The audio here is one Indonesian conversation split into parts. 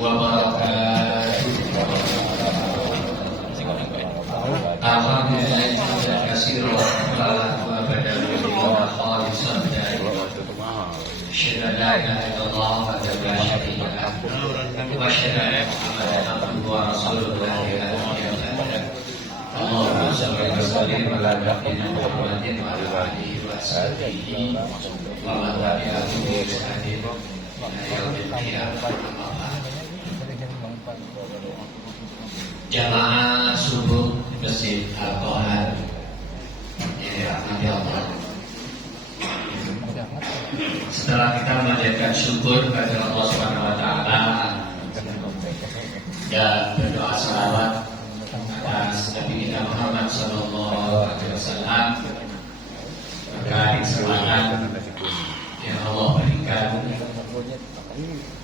wabarakatuh. Alhamdulillah hamdan katsiran wa badalana khalisan asyhadu an la ilaha illallah wa la syarika lahu wa asyhadu anna Muhammadan abduhu wa rasuluhu la ilaha illallah. Allahumma shalli wa sallim ala nabiyyina Muhammadin wa ala alihi wa sahbihi wa man tabi'ahum bi ihsanin ila yaumil qiyamah. Jamaah subuh Masjid Al-Qohar yang dirahmati Allah. Setelah kita memanjatkan syukur kepada Allah Subhanahu wa taala dan berdoa salawat atas Nabi kita Muhammad sallallahu alaihi wasallam, maka di kesempatan yang Allah berikan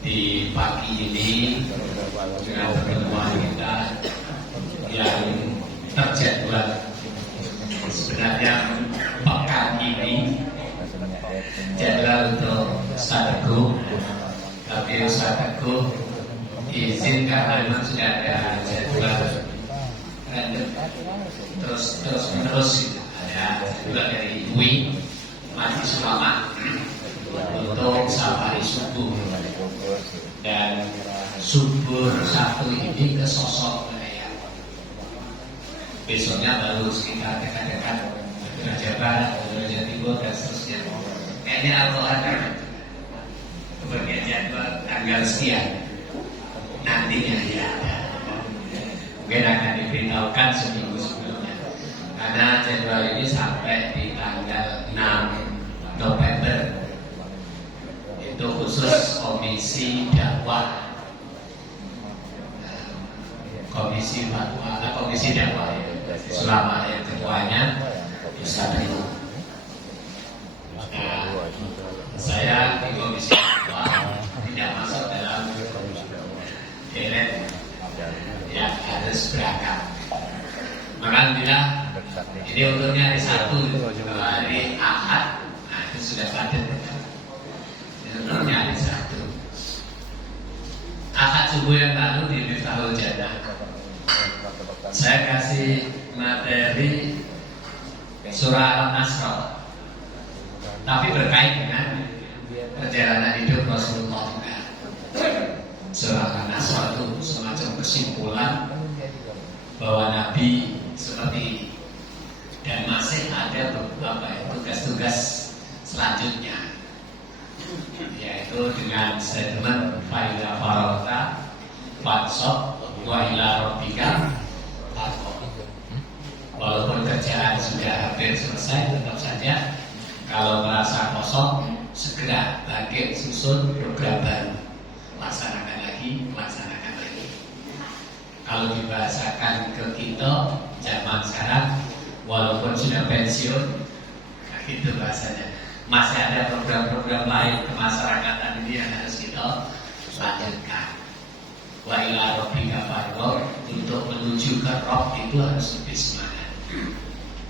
di pagi ini dengan pertemuan kita yang terjadwal sebenarnya pekan ini jadwal untuk Ustaz Teguh, tapi Ustaz Teguh izin karena memang sudah ada jadwal terus menerus ada jadwal dari UI Masjid Sulama untuk safari subuh, dan subuh satu ini ke sosok saya. Besoknya baru sekitar dekat-dekat Raja Barat, Raja Timur dan seterusnya. Kayaknya Al-Qohar kebagian jadwal tanggal sekian nantinya ya. Mungkin akan diberitahukan seminggu sebelumnya, karena jadwal ini sampai di tanggal 6 November. Itu khusus komisi dakwah, komisi dakwah selama yang ketuanya Ustaz Teguh. Nah, saya di komisi dakwah tidak masuk dalam deret yang harus berangkat. Maka alhamdulillah ini untungnya hari Sabtu, hari Ahad, nah itu sudah padat. Untungnya hari Sabtu. Ahad subuh yang lalu di Miftahul Jannah saya kasih materi surah Al-Nasr, tapi berkait dengan perjalanan hidup Rasulullah juga. Surah Al-Nasr itu semacam kesimpulan bahwa Nabi seperti dan masih ada beberapa tugas-tugas selanjutnya, yaitu dengan statement fa'idha faragta fansab wa ila rabbika farghab. Walaupun kerjaan sudah hampir selesai, tetap saja kalau merasa kosong segera bangkit susun program baru, laksanakan lagi. Kalau dibahasakan ke kita zaman sekarang, walaupun sudah pensiun, itu bahasanya masih ada program-program lain kemasyarakatan ini yang harus kita lanjutkan. Wa ila rabbika farghab, untuk menuju ke Rabb itu harus lebih semangat.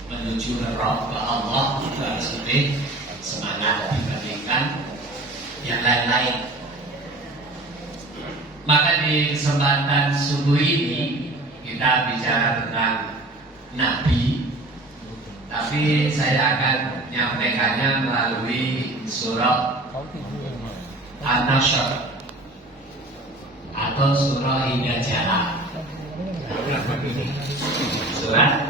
Menuju ke Rabb, ke Allah itu harus lebih semangat dibandingkan yang lain-lain. Maka di kesempatan subuh ini kita bicara tentang Nabi, tapi saya akan menyampaikannya melalui surah An-Nasr atau surah Hingga Jalan. Surah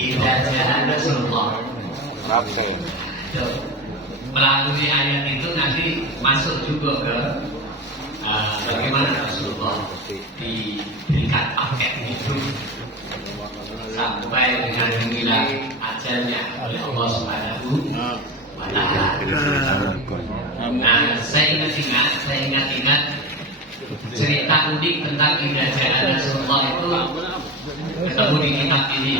Hingga Jalan Rasulullah. Melalui ayat itu nanti masuk juga ke bagaimana Rasulullah diberikan paket itu sampai dengan hilang ajalnya oleh Allah Subhanahu wa taala. Nah, saya ingat cerita unik tentang Hingga Jalan Rasulullah itu ketemu di kitab ini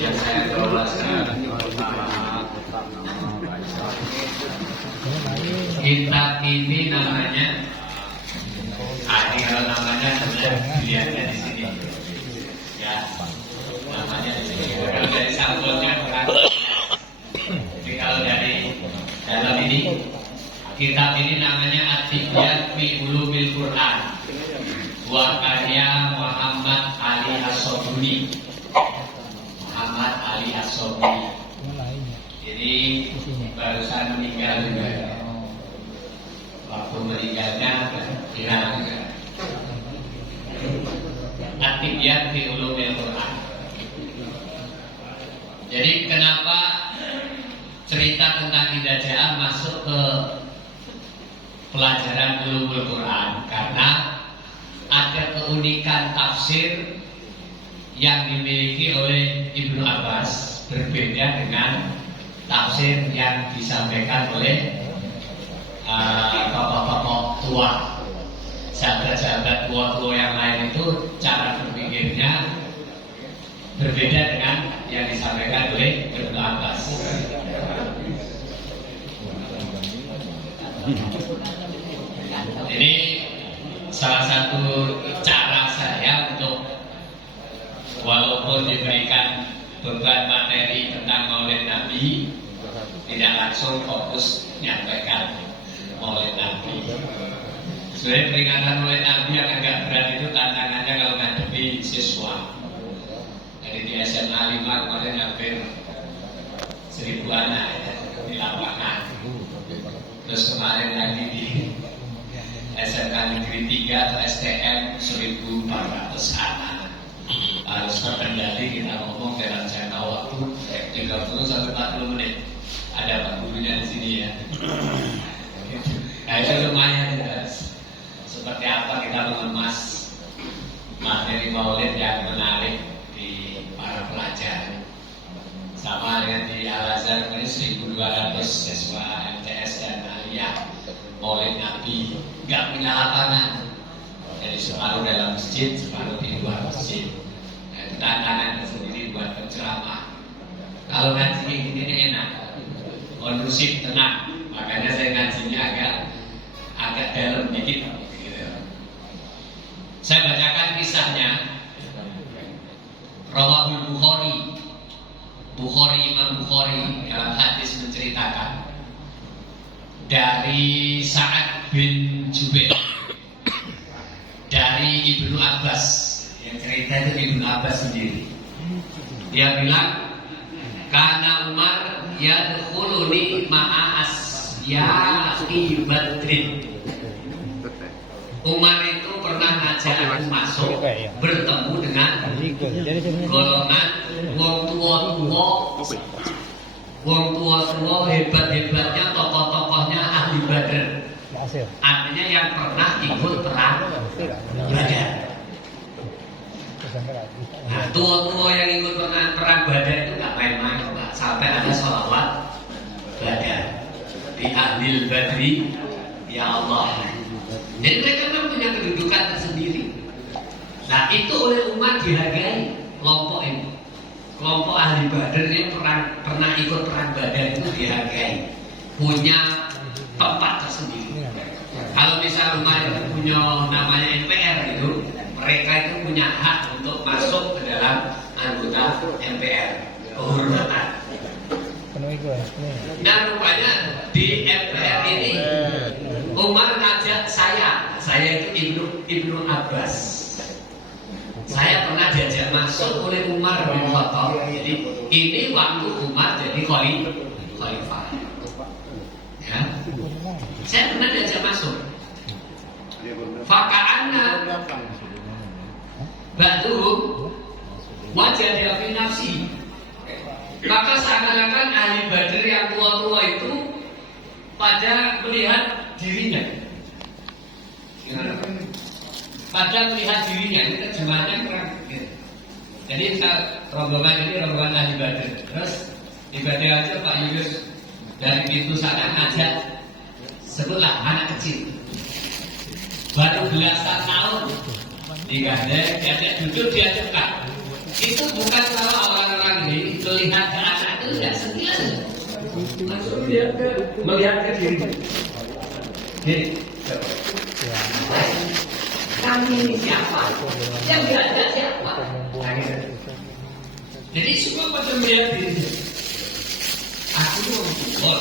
yang saya bawa sekarang. Kitab ini namanya kalau namanya sebenarnya dilihatnya di sini, ya namanya di sini. Kalau dari sampulnya bukan. Jadi kalau dari dalam ini, kitab ini namanya At-Tibyan fi Ulumi Ulumil Quran, buah karya Muhammad Ali As-Sobuni. Muhammad Ali As-Sobuni. Jadi barusan meninggal juga. Waktu meninggalnya hilang juga. At-Tibyan fi Ulumil Quran. Jadi kenapa cerita tentang hidajah masuk ke pelajaran Ulumul Quran? Karena ada keunikan tafsir yang dimiliki oleh Ibnu Abbas berbeda dengan tafsir yang disampaikan oleh tokoh-tokoh tua, sahabat-sahabat tua-tua yang lain. Itu cara berpikirnya berbeda dengan yang disampaikan oleh Ibnu Abbas. Ini salah satu cara saya untuk, walaupun diberikan beban materi tentang Maulid Nabi, tidak langsung fokus menyampaikan Maulid Nabi. Sebenarnya peringatan Maulid Nabi yang agak berat itu tantangannya kalau ngadepi siswa. Jadi di SMA 5 kemarin hampir 1000 anak ya, di lapangan. Terus kemarin lagi di SMA Negeri 3 atau STM 1400 anak. Harus terkendali, kita ngomong dalam jangka waktu 30-40 menit. Ada Pak gurunya di sini ya. Nah itu lumayan guys. Seperti apa kita mengemas materi Maulid yang menarik di para pelajar. Sama dengan di Al-Azhar ini 1200 siswa MTS dan Aliyah Maulid Nabi, nggak punya lapangan. Jadi separuh dalam masjid, separuh di luar masjid. Nah, itu tantangan sendiri buat penceramah. Kalau ngaji ini enak, kondusif, tenang. Makanya saya ngajinya agak dalam dikit. Gitu. Saya bacakan kisahnya. Rawahul Bukhari, Imam Bukhari dalam hadis menceritakan dari Sa'ad bin Jubair, dari Ibnu Abbas. Yang cerita itu Ibnu Abbas sendiri. Dia bilang, karena Umar yadkhuluni ma'as ya'i Badrin. Umar itu pernah ngajak aku masuk bertemu dengan golongan wong tua hebat-hebatnya, tokoh-tokohnya ahli Badr. Artinya yang pernah ikut perang Badar. Nah, tua-tua yang ikut perang Badar itu nggak main-main, sampai ada sholawat Badar di ahlil Badri, ya Allah. Jadi mereka memang punya kedudukan tersendiri. Nah itu oleh umat dihargai kelompok ini. Kelompok ahli Badar ini pernah ikut perang Badar itu dihargai, punya tempat tersendiri. Kalau misal umat itu punya namanya MPR gitu, mereka itu punya hak untuk masuk ke dalam anggota MPR, kehormatan. Nah rupanya di MPR ini Umar ngajak saya itu Ibnu Abbas. Saya pernah diajak masuk oleh Umar bin Khattab. Jadi ini waktu Umar jadi khalifah. Ya. Saya pernah diajak masuk. Faka'anna ba'duhum wajada fi nafsi. Maka seakan-akan ahli Badr yang tua-tua itu pada melihat dirinya. Pada melihat dirinya, itu terjemahannya kurang. Jadi rombongan ini rombongan ahli Badr. Terus tiba-tiba aja Pak Yunus dari pintu sana ngajak, sebutlah anak kecil, baru belasan tahun, digandeng, diajak duduk, diajakkan. Itu bukan kalau orang-orang ini melihat ke anak itu tidak setia, langsung melihat ke diri. Jadi, kami ini siapa? Yang tidak ada siapa? Jadi semua pada melihat diri. Aku itu orang tua,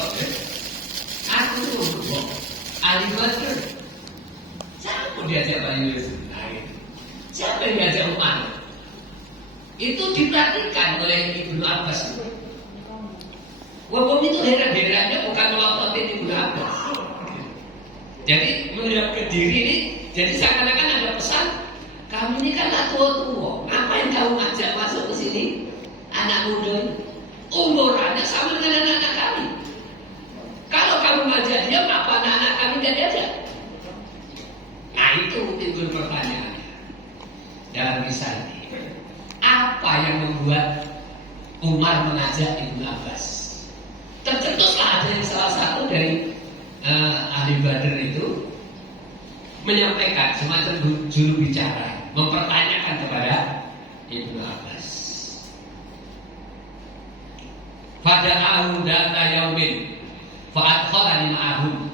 aku itu orang tua. ahli Badr. Jangan diajak Pak Yunus? Nah, gitu. Siapa yang diajak Umar? Itu diperhatikan oleh Ibnu Abbas. Walaupun itu heran-herannya bukan melototin Ibnu Abbas. Jadi melihat ke diri ini, jadi seakan-akan ada pesan, kamu ini kan tua-tua, ngapain kamu ngajak masuk ke sini? Anak muda, umurannya sama dengan anak-anak kami. Kalau kamu ngajak dia, apa anak-anak kami tidak diajak? Nah itu timbul pertanyaannya dalam kisah ini. Apa yang membuat Umar mengajak Ibnu Abbas? Tercetuslah ada yang salah satu dari ahli Badr itu menyampaikan semacam juru bicara, mempertanyakan kepada Ibnu Abbas. Pada data yaumin fa'adkhalani ma'ahum.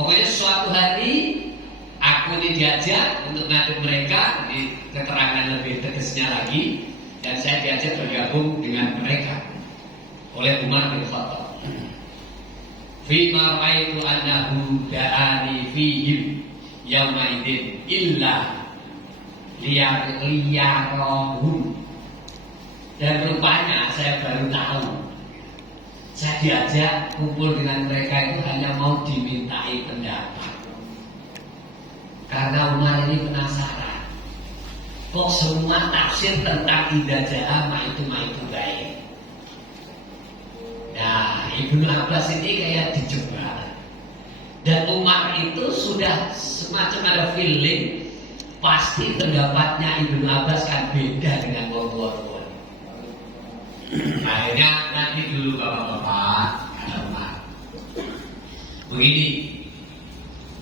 Pokoknya suatu hari aku ini diajak untuk ngadep mereka, di keterangan lebih tegasnya lagi, dan saya diajak bergabung dengan mereka oleh Umar bin Khattab. Fima ra'aitu annahu da'ani fihim yauma idzin illa liyarahum. Dan rupanya saya baru tahu, saya diajak kumpul dengan mereka itu hanya mau dimintai pendapat. Karena Umar ini penasaran, kok semua tafsir tentang idza ja'a ma itu baik. Nah, Ibnu Abbas ini kayak dijebak. Dan Umar itu sudah semacam ada feeling, pasti pendapatnya Ibnu Abbas kan beda dengan orang-orang. Akhirnya nanti dulu bapak-bapak, kata Umar, begini,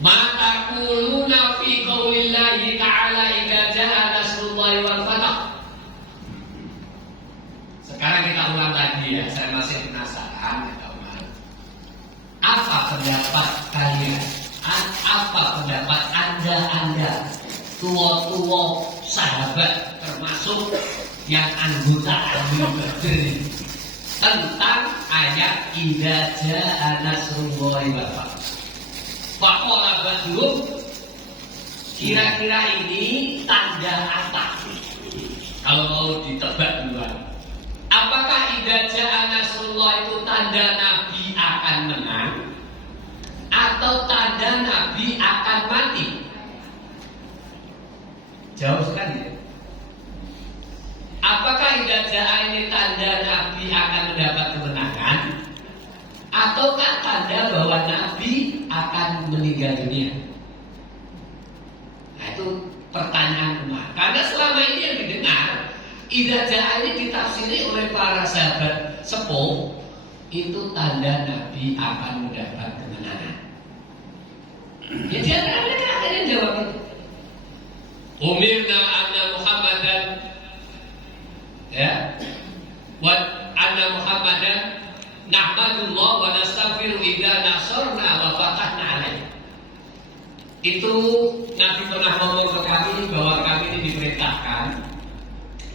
mata kuluna fi qaulillahi ta'ala idza ja'a nasrullahi wal fath. Sekarang kita ulang lagi ya, saya masih penasaran, kata Umar. Apa pendapat kalian? Apa pendapat anda tua-tua sahabat termasuk yang anggota Abu Badr tentang ayat idza jaa nasrullahi wal fath. Faqala Badrun, kira-kira ini tanda apa? Kalau mau ditebak duluan, apakah idza jaa nasrullah itu tanda Nabi akan menang atau tanda Nabi akan mati? Jauh sekali ya. Apakah idza jaa ini tanda Nabi akan mendapat kemenangan ataukah tanda bahwa Nabi akan meninggal dunia? Nah itu pertanyaan Umar. Karena selama ini yang didengar idza jaa ini ditafsiri oleh para sahabat sepuh itu tanda Nabi akan mendapat kemenangan. Jadi mereka akhirnya jawab itu. Umirna anna Muhammadan ya wa anna Muhammadan nahmadullah wa nastaghfiru idza nasarna wa fatahna alaih. Itu Nabi pernah ngomong ke kami bahwa kami ini diperintahkan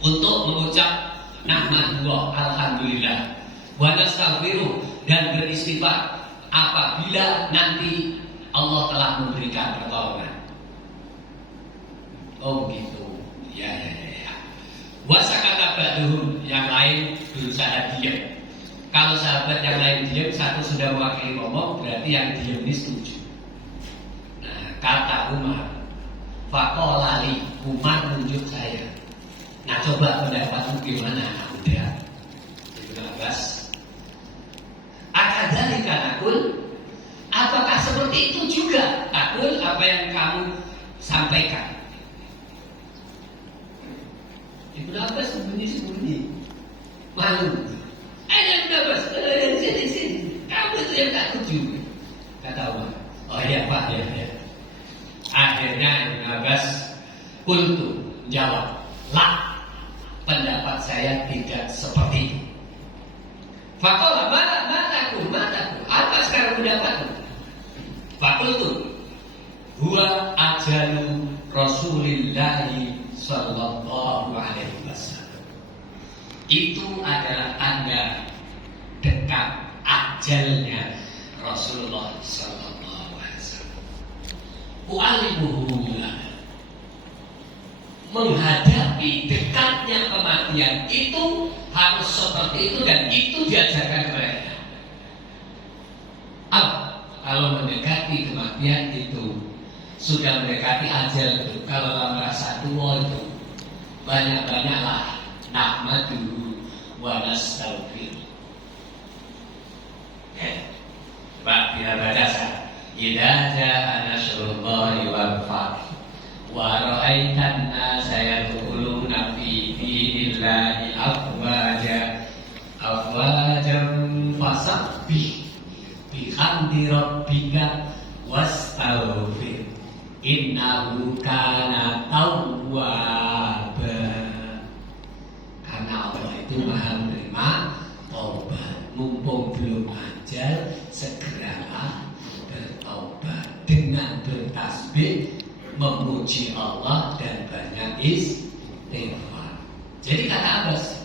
untuk mengucap nahmadullah, alhamdulillah, wa nastaghfiru, dan beristighfar apabila nanti Allah telah memberikan pertolongan. Oh begitu. Ya. Wasakata ba'duhum, yang lain berusaha diam. Kalau sahabat yang lain diam, satu sudah mewakili ngomong, berarti yang diam ini setuju. Nah, kata Umar, faqala li, Umar menunjuk saya. Nah, coba pendapatmu gimana, anak muda? Ibnu Abbas, akadzalika naqul, apakah seperti itu juga takul apa yang kamu sampaikan? Ibnu Abbas sembunyi-sembunyi, malu. Ayo Ibnu Abbas, sini. Kamu itu yang tak setuju. Kata Umar, oh iya Pak, ya. Akhirnya Ibnu Abbas kultu jawab, lah, pendapat saya tidak seperti itu. Faqala mataku, apa sekarang pendapatmu? Fakultu huwa ajalu Rasulillahi sallallahu alaihi wasallam. Itu adalah tanda dekat ajalnya Rasulullah sallallahu alaihi wasallam. U'alimuhu menghadapi dekatnya kematian itu harus seperti itu, dan itu diajarkan kepada kita. Kalau mendekati kematian itu sudah mendekati ajal itu, kalau merasa tua itu banyak-banyaklah nahmadu wa nastaghfir. Coba kita baca saya. Idza jaa nasrullahi wal fath wa ra'aitan nasa yadkhuluna fi dinillahi afwajan fasabbih bihamdi rabbika wastaghfir innahu kana tawwaba. Karena Allah itu Maha menerima taubat. Mumpung belum ajal, segeralah bertaubat dengan bertasbih, memuji Allah dan banyak istighfar. Jadi kata Abbas,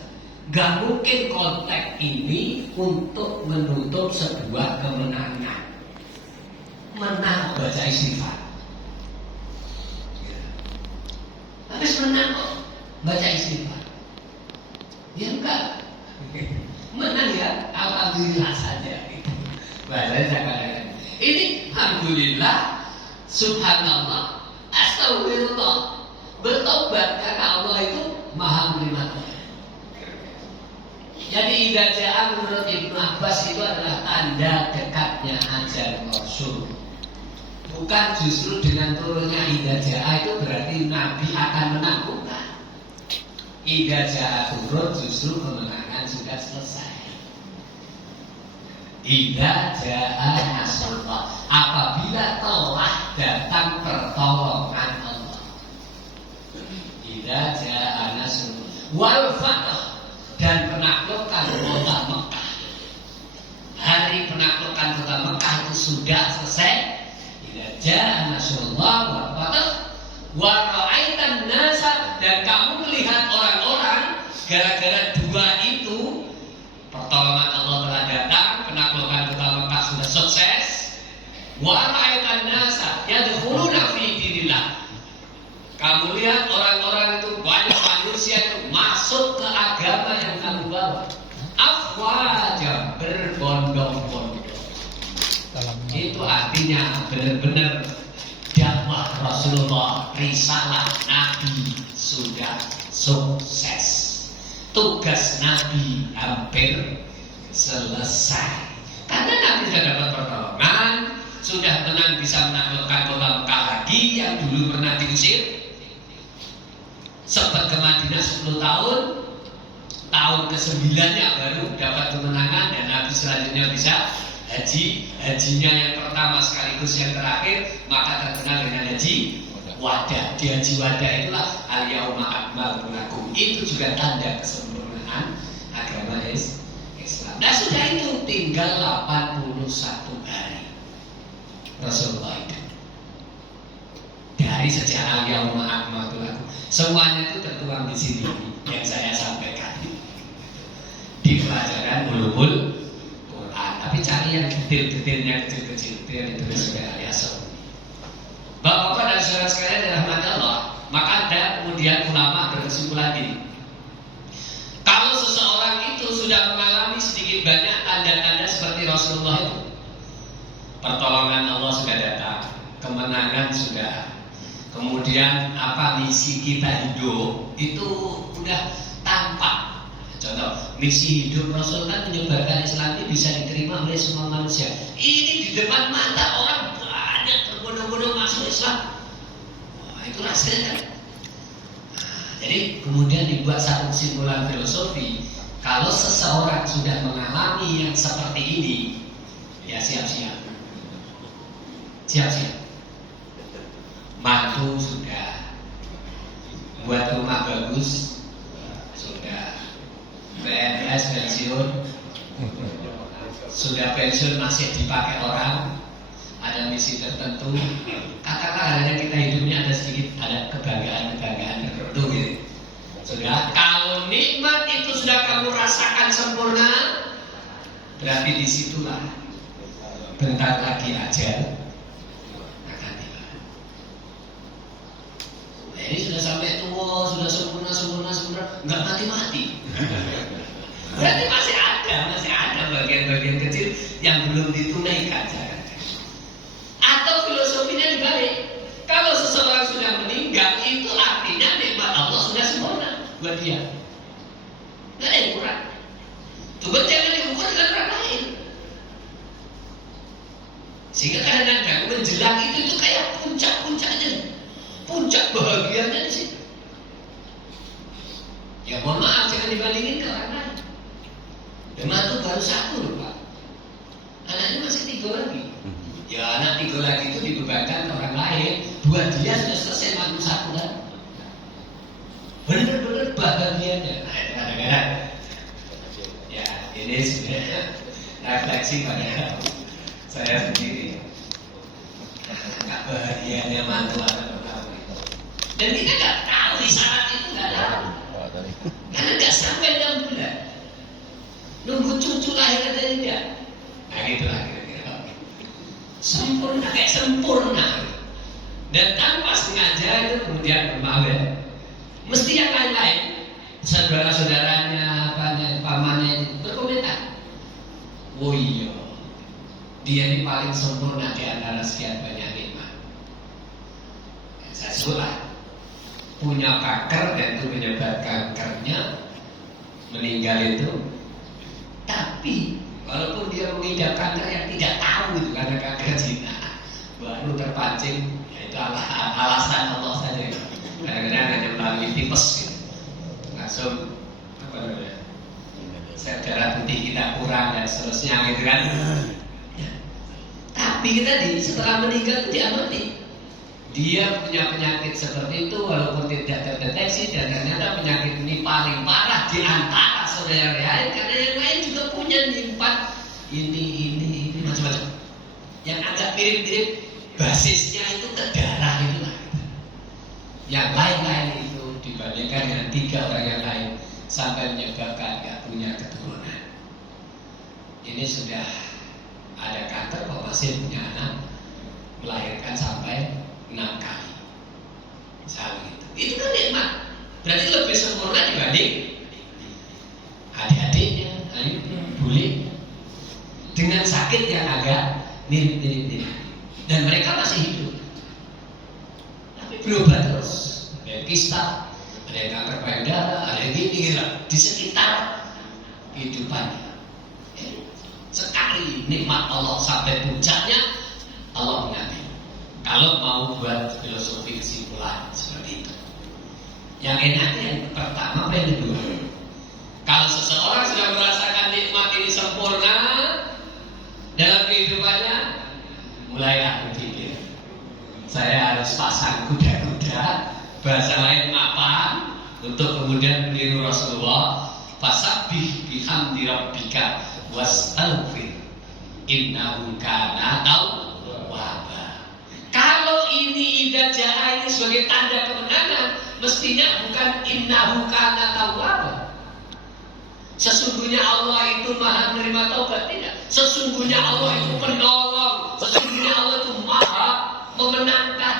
gak mungkin konteks ini untuk menutup sebuah kemenangan. Menang baca istighfar. Habis menang kok baca istighfar. Ya enggak. Menang ya, alhamdulillah saja. Bahasanya saya katakan, ini alhamdulillah, subhanallah, astagfirullah, bertobat karena Allah itu Maha menerima tobat. Jadi idza jaa menurut Ibnu Abbas itu adalah tanda dekatnya ajal Rasul. Bukan justru dengan turunnya idza jaa itu berarti Nabi akan menang, bukan. Idza jaa turun justru kemenangan sudah selesai. Idza jaa nasrullah, apabila telah datang pertolongan Allah. Idza jaa nasrullah wal fath, dan penaklukan kota Mekah. Hari penaklukan kota Mekah itu sudah selesai. Idza jaa nasrullah wal fath wa ra'aitan nasa, dan kamu melihat orang-orang gara-gara dua itu, pertolongan Allah telah datang, penaklukan kota Mekah sudah sukses. Wa ra'aitan nasa yadkhuluna fi dinillah, kamu lihat orang-orang itu, banyak manusia itu masuk ke agama yang kamu bawa. Afwaja, berbondong-bondong. Itu artinya benar-benar dakwah Rasulullah, risalah Nabi sudah sukses. Tugas Nabi hampir selesai. Karena Nabi sudah dapat pertolongan, sudah tenang bisa menaklukkan kota Mekah lagi yang dulu pernah diusir. Sempat ke Madinah 10 tahun, tahun ke-9-nya baru dapat kemenangan, dan Nabi selanjutnya bisa haji. Hajinya yang pertama sekaligus yang terakhir, maka terkenal dengan haji wada. Di haji wada itulah al-yauma akmaltu lakum. Itu juga tanda kesempurnaan agama Islam. Nah sudah itu tinggal 81 hari Rasulullah itu. Dari sejak al-yauma akmaltu lakum, semuanya itu tertuang di sini yang saya sampaikan di pelajaran ulumul Quran. Tapi cari yang detail-detailnya kecil-kecil yang ditulis oleh Al-Yasof. Bapak-bapak dan saudara sekalian dirahmati Allah, maka ada kemudian ulama berkesimpulan ini. Kalau seseorang itu sudah mengalami sedikit banyak tanda-tanda seperti Rasulullah itu, pertolongan Allah sudah datang, kemenangan sudah, kemudian apa misi kita hidup itu udah tampak. Contoh, misi hidup Rasul kan menyebarkan Islam ini bisa diterima oleh semua manusia. Ini di depan mata orang banyak berbondong-bondong masuk Islam. Wah, itu rasanya kan. Jadi kemudian dibuat satu kesimpulan filosofi, kalau seseorang sudah mengalami yang seperti ini, ya siap-siap. Siap-siap. Mantu sudah, buat rumah bagus sudah, PNS pensiun sudah, pensiun masih dipakai orang, ada misi tertentu. Katakanlah hanya kita hidupnya ada sedikit, ada kebanggaan-kebanggaan tertentu gitu. Sudah, kalau nikmat itu sudah kamu rasakan sempurna, berarti disitulah bentar lagi ajal akan tiba. Ini sudah sampai tua, nggak mati. Berarti masih ada bagian-bagian kecil yang belum ditunaikan. Atau filosofinya dibalik. Kalau seseorang sudah meninggal, itu artinya nikmat Allah sudah sempurna buat dia. Nggak ada yang kurang. Coba jangan diukur dengan orang lain. Sehingga kadang-kadang menjelang itu kayak puncak-puncaknya, puncak bahagianya di situ. Ya mohon maaf, jangan dibandingin ke orang lain. Demam itu baru 1 loh Pak. Anaknya masih 3 lagi. Ya anak 3 lagi itu dibebankan ke orang lain. Buat dia sudah selesai makan 1 kan. Benar-benar bahagianya. Nah itu kadang-kadang. Ya ini sudah refleksi pada saya sendiri. Gak bahagianya mantu anak pertama. Dan kita gak tahu isyarat itu gak tahu. Karena gak sampai 6 bulan. Nunggu cucu lahir aja dia. Nah gitulah kira-kira. Sempurna kayak sempurna. Dan tanpa sengaja itu kemudian bermaaf ya. Mesti yang lain-lain, saudara-saudaranya, pamannya berkomentar. Oh iya, dia ini paling sempurna di antara sekian banyak nikmat. Saya sulah punya kanker dan itu menyebabkan kankernya meninggal itu. Tapi walaupun dia mengidap kanker yang tidak tahu itu karena kanker zina, baru terpancing, itu alasan Allah saja. Kadang-kadang hanya melalui tipes gitu. Langsung apa namanya, sel darah putih kita kurang dan seterusnya gitu kan. Ya. Tapi kita setelah meninggal itu diamati. Dia punya penyakit seperti itu walaupun tidak terdeteksi, dan ternyata penyakit ini paling parah di antara saudara lain, karena yang lain juga punya nyimpan ini macam-macam. Yang agak mirip-mirip basisnya itu ke darah itulah. Yang lain-lain itu dibandingkan dengan 3 orang yang lain sampai menyebabkan gak punya keturunan. Ini sudah ada kanker kok masih punya anak, melahirkan sampai 6 kali. Misalnya gitu. Itu kan nikmat. Berarti lebih sempurna dibanding adik-adiknya, ayunya, bule, dengan sakit yang agak mirip-mirip. Dan mereka masih hidup. Tapi berubah terus. Ada yang kista, ada yang kanker payudara, ada yang gini di sekitar kehidupannya. Sekali nikmat Allah sampai puncaknya, Allah mengambil. Kalau mau buat filosofi kesimpulan seperti itu. Yang enaknya yang pertama apa yang kedua? Kalau seseorang sudah merasakan nikmat ini sempurna dalam kehidupannya, mulailah berpikir, saya harus pasang kuda-kuda, bahasa lain mapan, untuk kemudian meniru Rasulullah. Fasabbih bihamdi rabbika wastaghfir innahu kana tawwaba. Kalau ini idza jaa ini sebagai tanda kemenangan, mestinya bukan innahu kana tawwaba. Sesungguhnya Allah itu maha menerima taubat, tidak. Sesungguhnya Allah itu penolong, sesungguhnya Allah itu maha memenangkan.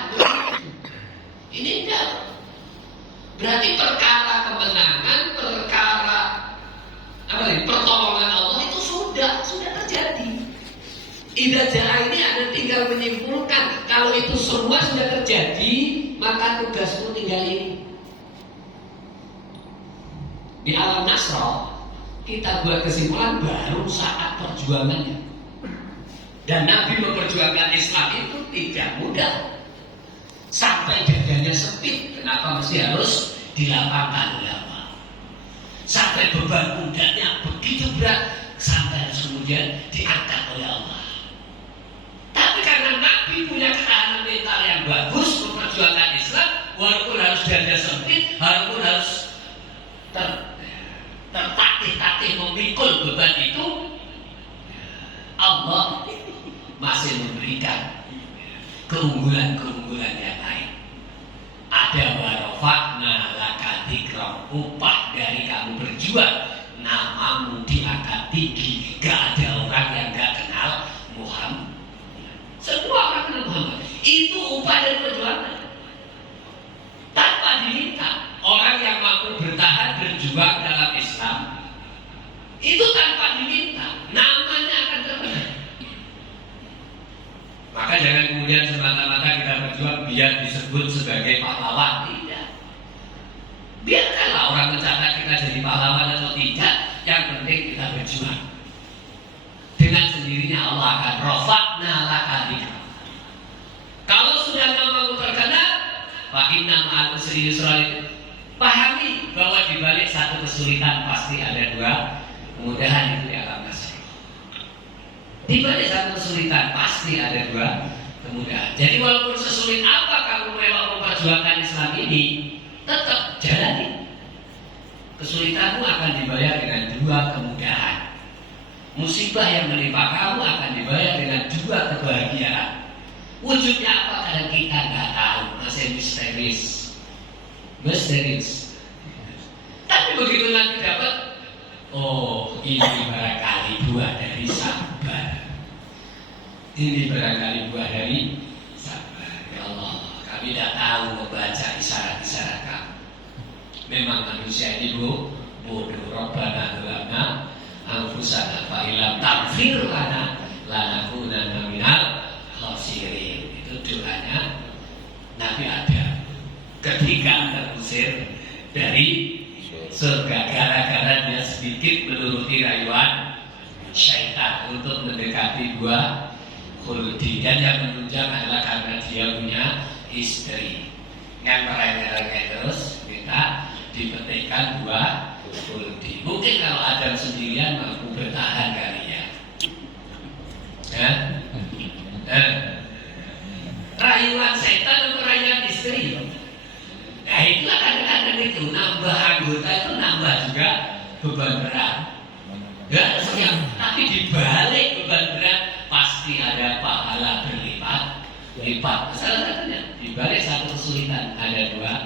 Ini enggak. Berarti perkara kemenangan, perkara pertolongan Allah itu sudah terjadi. Idza jaa ini ada tinggal menyimpulkan. Kalau itu semua sudah terjadi, maka tugasmu tinggal ini. Di alam nasrah kita buat kesimpulan baru saat perjuangannya. Dan Nabi memperjuangkan Islam itu tidak mudah. Sampai dadanya sempit, kenapa mesti harus dilapangkan oleh Allah? Sampai beban pundaknya begitu berat, sampai harus kemudian diangkat oleh Allah. Tapi karena Nabi punya ketahanan mental yang bagus memperjuangkan Islam, walaupun harus dada sempit, walaupun harus tertatih-tatih memikul beban itu, Allah masih memberikan keunggulan-keunggulan yang lain. Ada warofakna laka dzikrak, upah dari kamu berjuang, namamu diangkat tinggi. Gak ada orang yang gak kenal Muhammad. Semua orang kenal Muhammad. Itu upah dari perjuangan. Tanpa diminta, orang yang disebut sebagai pahlawan. Tidak. Biarkanlah orang mencatat kita jadi pahlawan atau tidak. Yang penting kita berjuang. Dengan sendirinya Allah akan rafa'na laka dzikrak. Kalau sudah namamu terkenal, fa inna ma'al usri yusra. Pahami bahwa di balik satu kesulitan pasti ada dua kemudahan, itu yang akan masuk. Di balik satu kesulitan pasti ada dua kemudahan. Jadi walaupun sesulit apa kamu memang memperjuangkan Islam ini, tetap jalani. Kesulitanmu akan dibayar dengan dua kemudahan. Musibah yang menimpa kamu akan dibayar dengan dua kebahagiaan. Wujudnya apa kadang kita nggak tahu, masih misterius. Tapi begitu nanti dapat, oh ini barangkali buah dari sabar. Ini barangkali buah dari sabar. Ya Allah, kami tidak tahu membaca isyarat-isyarat kamu. Memang manusia ini bodoh. Rabbana dzlamna anfusana fa illam taghfir lana lanakunanna minal khasirin. Itu doanya Nabi Adam ketika terusir dari surga gara-gara dia sedikit menuruti rayuan syaitan untuk mendekati buah khuldi. Dan yang menunjang adalah karena dia punya istri yang merengek-rengek terus minta dipetikkan buah khuldi. Mungkin kalau Adam sendirian mampu bertahan kali ya. Rayuan setan atau rayuan istri. Nah itulah kadang-kadang itu nambah anggota itu nambah juga beban berat. Ya, tapi dibalik beban berat pasti ada pahala berlipat. Salah satunya dibalik satu kesulitan ada dua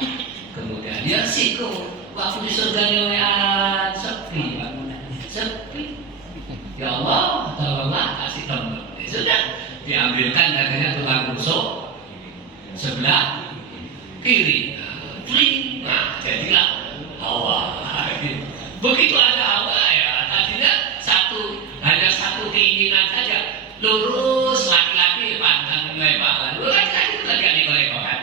kemudian. Ya risiko waktu di surga nyewean sepi. Ya Allah, tolonglah kasih teman. Sudah diambilkan katanya tulang rusuk sebelah kiri. Nah, jadilah Hawa. Begitu ada Hawa ya, tadinya hanya satu keinginan saja, lurus laki-laki pantang melebar. Laki-laki itu lagi leko-leko kan.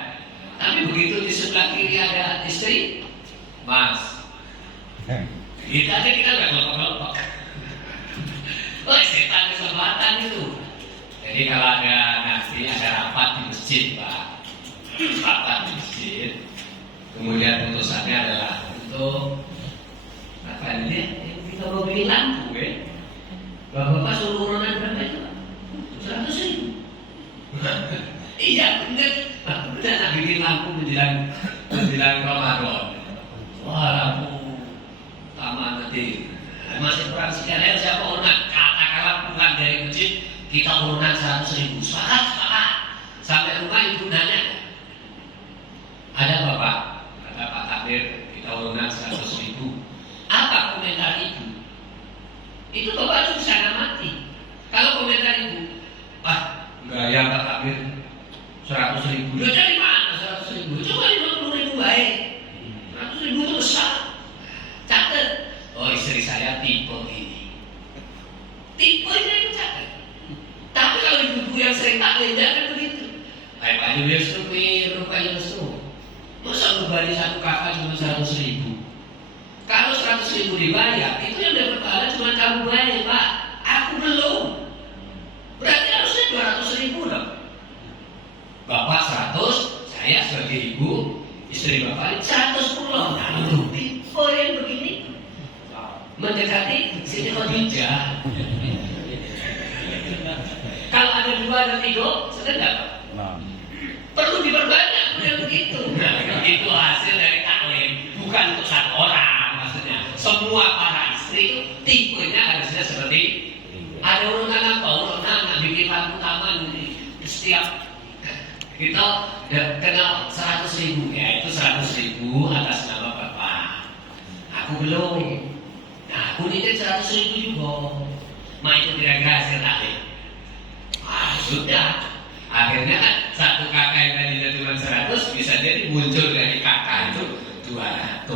Tapi begitu di sebelah kiri ada istri, Mas, kita aja kita udah kelompok-kelompok. Oh, setan kesempatan itu. Jadi kalau nanti ada rapat di masjid, Pak, rapat di masjid. Kemudian putusannya adalah untuk apa ini? Kita mau beli lampu, Bapak suruh urunan berapa itu? 100.000. Iya benar. Udah nak bikin lampu menjelang Ramadan. Wah lampu taman nanti masih kurang sekian. Siapa urunan? Katakanlah pulang dari masjid kita urunan 100.000. Sepakat. Sampai rumah ibu nanya, ada Bapak? Pak Takdir, kita urunan 100.000. Apa komentar ibu? Itu Bapak harus bisa ngamati. Kalau komentar ibu, enggak ya Pak Takdir, 100.000. Dia dari mana 100.000? Coba 50.000 baik. 100.000 itu besar. Catat. Oh istri saya tipe ini. Tipenya itu catat. Tapi kalau ibu yang sering takdir jangan begitu. Kayak Pak Julius itu keliru, Pak Julius itu. Masa berbalik satu kakak cuma 100.000? Kalau 100.000 dibayar, itu yang dapat pahala cuma kamu bayar, Pak. Aku belum. Berarti harusnya 200.000 dong. Bapak 100, saya sebagai ibu, istri Bapak 110. Nah itu tipe yang begini mendekati Siti Khadijah. Kalau ada 2 ada 3, sedang nggak Pak? Perlu diperbanyak yang begitu. Nah, itu hasil dari taklim, bukan untuk satu orang maksudnya. Semua para istri itu tipenya harusnya seperti ada urunan apa? Urunan bikin lampu taman setiap kita kenal 100.000, ya itu 100.000 atas nama Bapak. Aku belum. Nah, aku nitip 100.000 juga. Ma itu kira-kira hasil taklim. Sudah. Akhirnya kan satu kakak yang tadinya cuma 100 bisa jadi muncul dari kakak itu 200.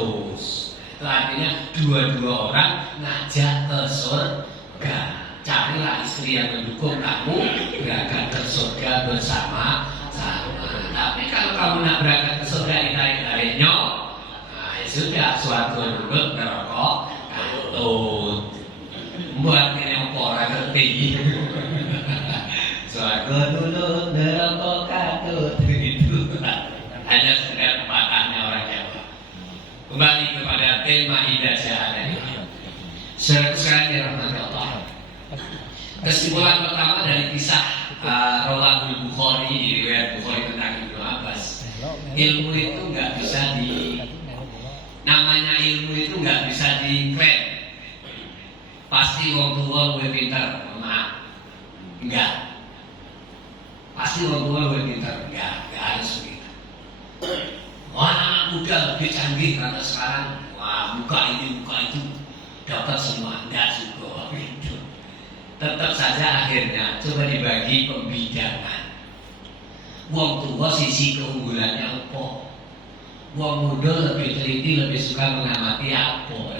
Itu artinya dua-dua orang ngajak ke surga. Carilah istri yang mendukung kamu berangkat ke surga bersama sama. Tapi kalau kamu nak berangkat ke surga ditarik-tarik nyok, nah ya sudah, suatu dulu ngerokok katut. Buat yang orang ngerti. Suatu dulu ngerokok katut itu hanya sekedar pepatahnya orang Jawa. Kembali kepada tema Ida Syahada ini. Sekarang dirahmati Allah. Kesimpulan pertama dari kisah Rawahul Bukhari, riwayat Bukhari tentang Ibnu Abbas. Ilmu itu nggak bisa namanya ilmu itu nggak bisa diklaim. Pasti wong tua lebih pintar, maaf, enggak. Pasti wong tua lebih pintar, enggak harus begitu. Wah, anak muda lebih canggih karena sekarang, wah buka ini buka itu dapat semua, enggak juga gitu. Tetap saja akhirnya coba dibagi pembidangan. Wong tua sisi keunggulannya apa? Wong muda lebih teliti, lebih suka mengamati apa?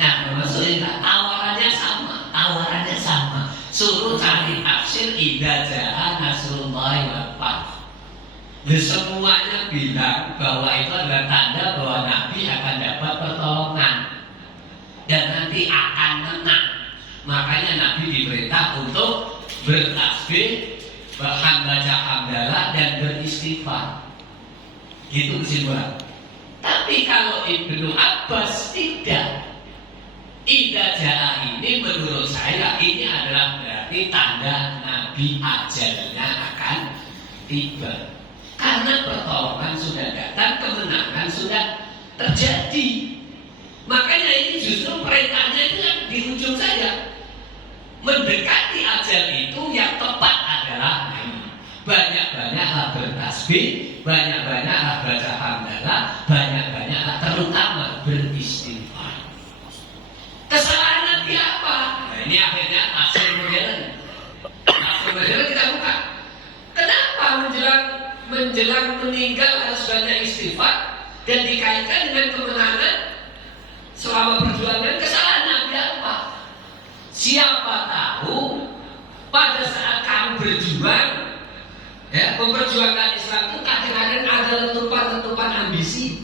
Nah, maksudnya tawarannya sama. Suruh cari tafsir idza jaa nasrullahi wal fath. Semuanya bilang bahwa itu adalah tanda bahwa Nabi akan dapat pertolongan dan nanti akan menang. Makanya Nabi diperintah untuk bertasbih, baca hamdalah dan beristighfar. Gitu kesimpulan. Tapi kalau Ibnu Abbas tidak. Idza jaa ini menurut saya ini adalah berarti tanda Nabi ajalnya akan tiba. Karena pertolongan sudah datang, kemenangan sudah terjadi. Makanya ini justru perintahnya itu yang di ujung saja. Mendekati ajal itu yang tepat adalah banyak-banyaklah bertasbih, banyak-banyaklah baca hamdalah, banyak-banyaklah terutama beristighfar. Kesalahan Nabi apa? Nah, ini akhirnya tafsir modern. Tafsir modern kita buka. Kenapa menjelang meninggal harus banyak istighfar dan dikaitkan dengan kemenangan selama perjuangan? Kesalahan Nabi apa? Siapa tahu pada saat kamu berjuang, ya, memperjuangkan Islam itu kadang-kadang ada letupan-letupan ambisi,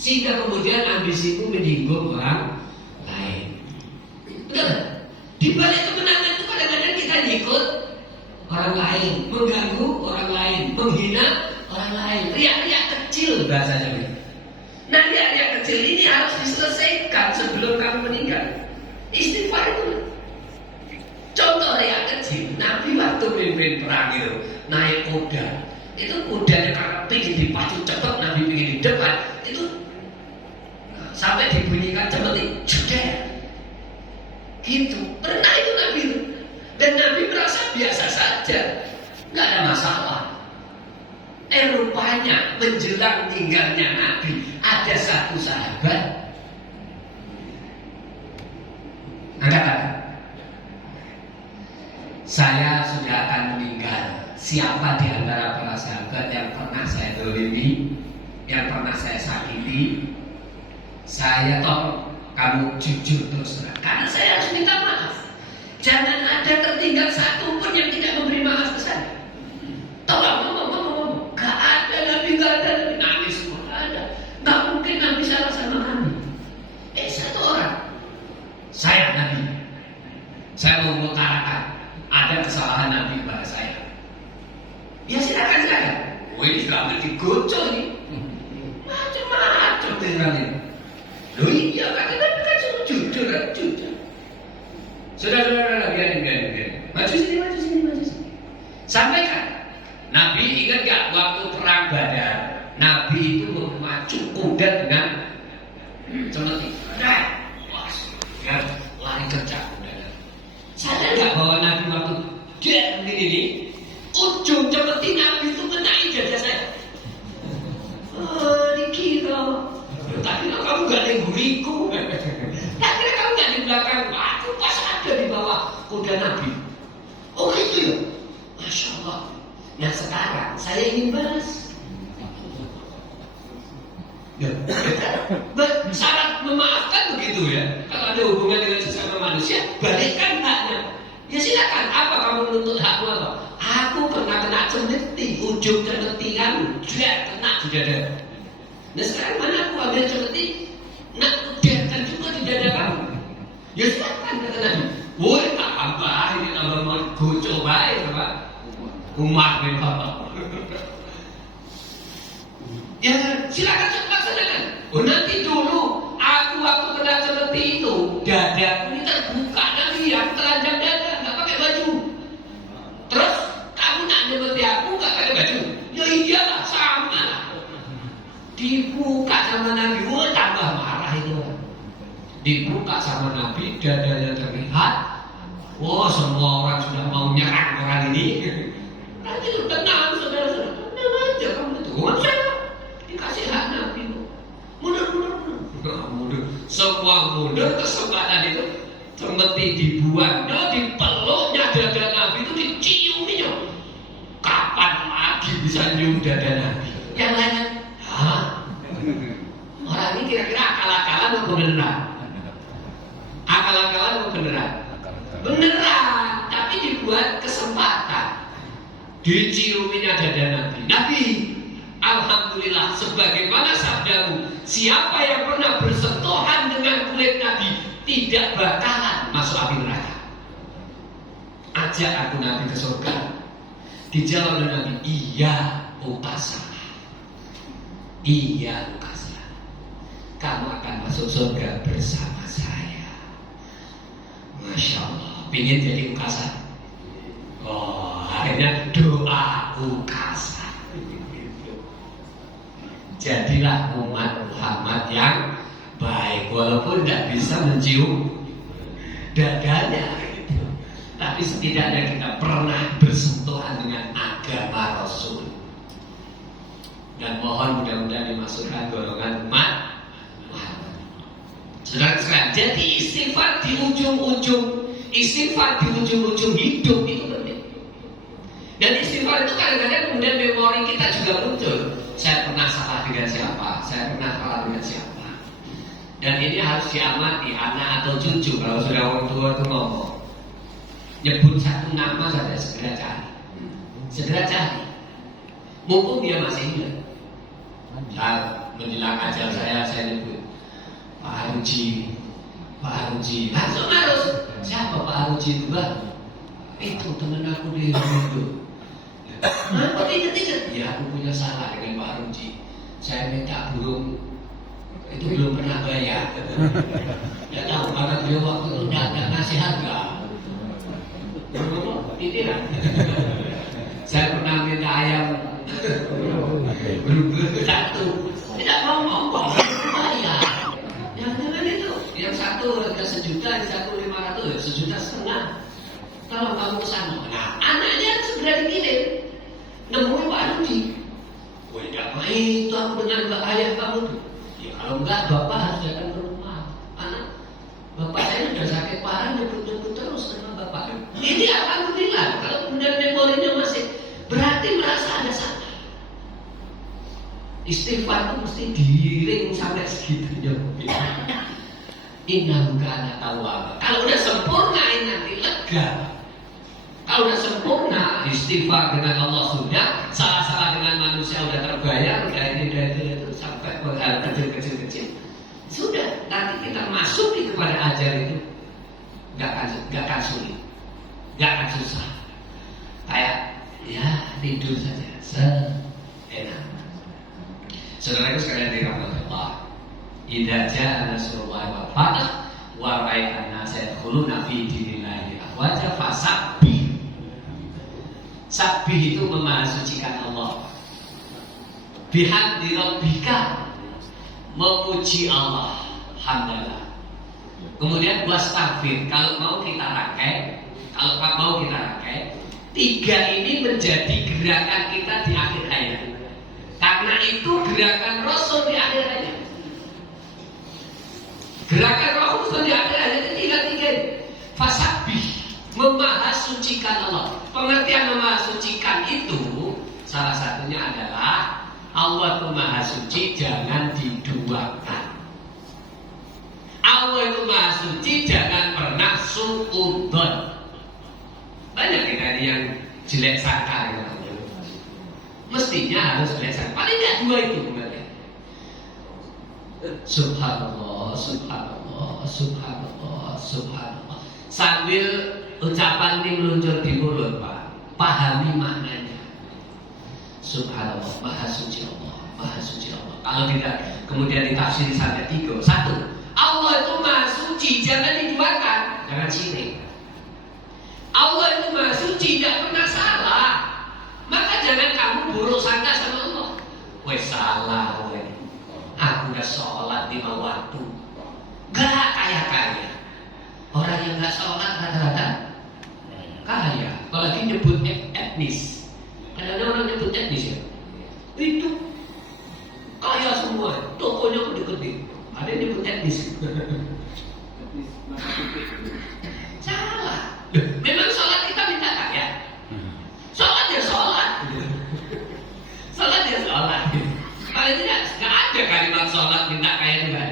sehingga kemudian ambisimu menyinggung orang lain. Betul? Di balik kemenangan itu kadang-kadang kita ikut orang lain, mengganggu orang lain, menghina orang lain, riak-riak kecil bahasanya ini. Nah, riak-riak kecil ini harus diselesaikan sebelum kamu meninggal. Istighfar itu. Contoh riak kecil, Nabi waktu mimpin perang itu naik kuda, itu kudanya karena ingin dipacu cepat, Nabi ingin di depan, itu sampai dibunyikan cemetik, juder, gitu. Pernah itu Nabi itu, dan Nabi merasa biasa saja, nggak ada masalah. Rupanya menjelang tinggalnya Nabi ada satu sahabat, saya sudah akan meninggal. Siapa di antara para sahabat yang pernah saya dolimi, yang pernah saya sakiti, saya tolong kamu jujur terus terang. Karena saya harus minta maaf. Jangan ada tertinggal satu pun yang tidak memberi maaf ke saya. Tolong, gak ada Nabi, gak ada Nabi. Nangis semua, gak ada. Gak mungkin Nabi salah sama kami. Satu orang, saya Nabi, saya mau mengutarakan ada kesalahan Nabi kepada saya. Ya silakan saya. Ini juga ambil digocok ini. Macam-macam dengan ini. Loh iya, kata Nabi kan suruh jujur. Sudah, biarin. Maju sini. Sampaikan. Nabi ingat gak waktu perang Badar? Nabi itu memacu kuda dengan cemetik. Biar lari kencang. Sadar gak bahwa Nabi waktu dia begini nih, ujung cemetik Nabi itu menai dada saya. Dikira. Tapi kamu gak ada guriku. Tak kira kamu gak di belakang. Aku pas ada di bawah kuda Nabi. Oh gitu ya. Masya Allah. Nah sekarang saya ingin balas. Syarat memaafkan begitu ya. Kalau ada hubungan dengan sesama manusia, balikkan haknya. Ya silakan. Apa kamu menuntut hakmu apa? Aku kena cemeti, ujung cemeti kan, kena di dada. Nah sekarang mana aku ambil cemeti, nak udarkan juga di dada kamu. Ya silakan kata Nabi. Woi tambah ini tambah mau coba ya Pak. Umar bin Khattab. Ya silakan cepat saja. Oh nanti dulu aku waktu kena cemeti itu dadaku ini terbuka nanti aku telanjang dada nggak pakai baju. Terus kamu nak cemeti aku nggak pakai baju? Ya iyalah sama. Dibuka sama Nabi, wah tambah marah itu. Dibuka sama Nabi, dadanya terlihat. Wah semua orang sudah mau nyerang orang ini. Nanti tenang saudara-saudara, tenang aja kamu itu. Nggak usah dikasih hak Nabi. Mundur. Semua mundur, kesempatan itu cemeti dibuang, dipeluknya dada Nabi itu diciuminya. Kapan lagi bisa nyium dada Nabi? Yang lain, orang ini kira-kira akal-akalan atau beneran? Akal-akalan atau beneran? Beneran, tapi dibuat kesempatan. Diciuminya dada Nabi. Nabi, alhamdulillah, sebagaimana sabdamu, siapa yang pernah bersentuhan dengan kulit Nabi tidak bakalan masuk api neraka. Ajak aku Nabi ke surga. Dijawab oleh Nabi, iya Ukasah. Iya Ukasah, kamu akan masuk surga bersama saya. Masya Allah, pengen jadi Ukasah. Oh, akhirnya doa Ukasah. Jadilah umat Muhammad yang baik, walaupun tidak bisa mencium dadanya, gitu. Tapi setidaknya kita pernah bersentuhan dengan agama Rasul. Dan mohon mudah-mudahan dimasukkan golongan umat Muhammad. Saudara-saudara, jadi istighfar di ujung-ujung hidup itu penting. Dan istighfar itu kadang-kadang kemudian memori kita juga muncul. Saya pernah salah dengan siapa? Saya pernah kalah dengan siapa? Dan ini harus diamati anak atau cucu. Kalau sudah orang tua itu ngomong, nyebut satu nama saja segera cari. Mumpung dia masih ingat. Menjelang ajal saya nyebut Pak Haruji. Langsung harus. Siapa Pak Haruji itu Bang? Itu teman aku di Indo. Apa ingat? Ya aku punya salah dengan Pak Haruji. Saya minta itu belum pernah bayar. Ya tahu karena dia waktu itu tidak ngasih harga. Titiran. Saya pernah minta ayam satu, tidak mau ngomong, bayar. Jangan itu, yang satu harga 1 juta, yang satu 500, 1,5 juta. Kalau kamu kesana, nah anaknya segera dikirim, nemuin Pak Haruji. Wah, tidak main itu aku dengan ayah kamu tuh. Ya kalau enggak, bapak harus datang ke rumah. Anak, bapak saya sudah sakit parah, nyebut-nyebut terus sama bapak. Ini alhamdulillah, kalau kemudian memorinya masih berarti merasa ada salah. Istighfar itu mesti diiring sampai segitunya. Innahu kana tawwaba. Kalau udah sempurna ini nanti lega. Kalau udah sempurna istighfar dengan Allah sudah, salah-salah dengan manusia udah terbayar, udah ini itu sampai hal kecil-kecil. Sudah, nanti kita masuk kepada ajal itu nggak akan sulit, nggak akan susah. Kayak ya tidur saja, enak. Saudaraku sekalian dirahmati Allah, idza jaa nasrullahi wal fath wa ra'aitan nasa yadkhuluna fi dinillahi afwaja fasabbih. Sabbih itu memahasucikan Allah. Bihamdi rabbika, memuji Allah, hamdalah. Kemudian wastaghfir. Kalau mau kita rangkai, tiga ini menjadi gerakan kita di akhir hayat. Karena itu gerakan Rasul di akhir hayat. Gerakan Rasul di akhir hayat itu tiga-tiga. Fasabbih, memahasucikan Allah. Pengertian memahasucikan itu salah satunya adalah Allah itu maha suci, jangan diduakan. Allah itu maha suci, jangan pernah suudzon. Banyak kita ini yang jelek sangka ya. Mestinya harus belajar. Paling nggak 2 itu berarti. Subhanallah, subhanallah, subhanallah, subhanallah. Sambil ucapan ini meluncur di mulut, Pak, pahami maknanya. Subhanallah, maha suci Allah, maha suci Allah. Kalau tidak kemudian ditafsir sampai 3. 1, Allah itu maha suci, jangan diduakan, jangan syirik. Allah itu maha suci, tidak pernah salah. Maka jangan kamu buruk sangka sama Allah. Wes salah, wes. Aku udah sholat 5 waktu. Gak kaya-kaya. Orang yang gak sholat rata-rata kaya. Apalagi nyebut etnis. Ada orang nyebut etnis ya. Itu kaya semua. Tokonya gede-gede. Ada yang nyebut etnis. Salah. Memang sholat kita minta kaya. Sholat ya sholat. Sholat ya sholat. Paling tidak nggak ada kalimat sholat minta kaya juga.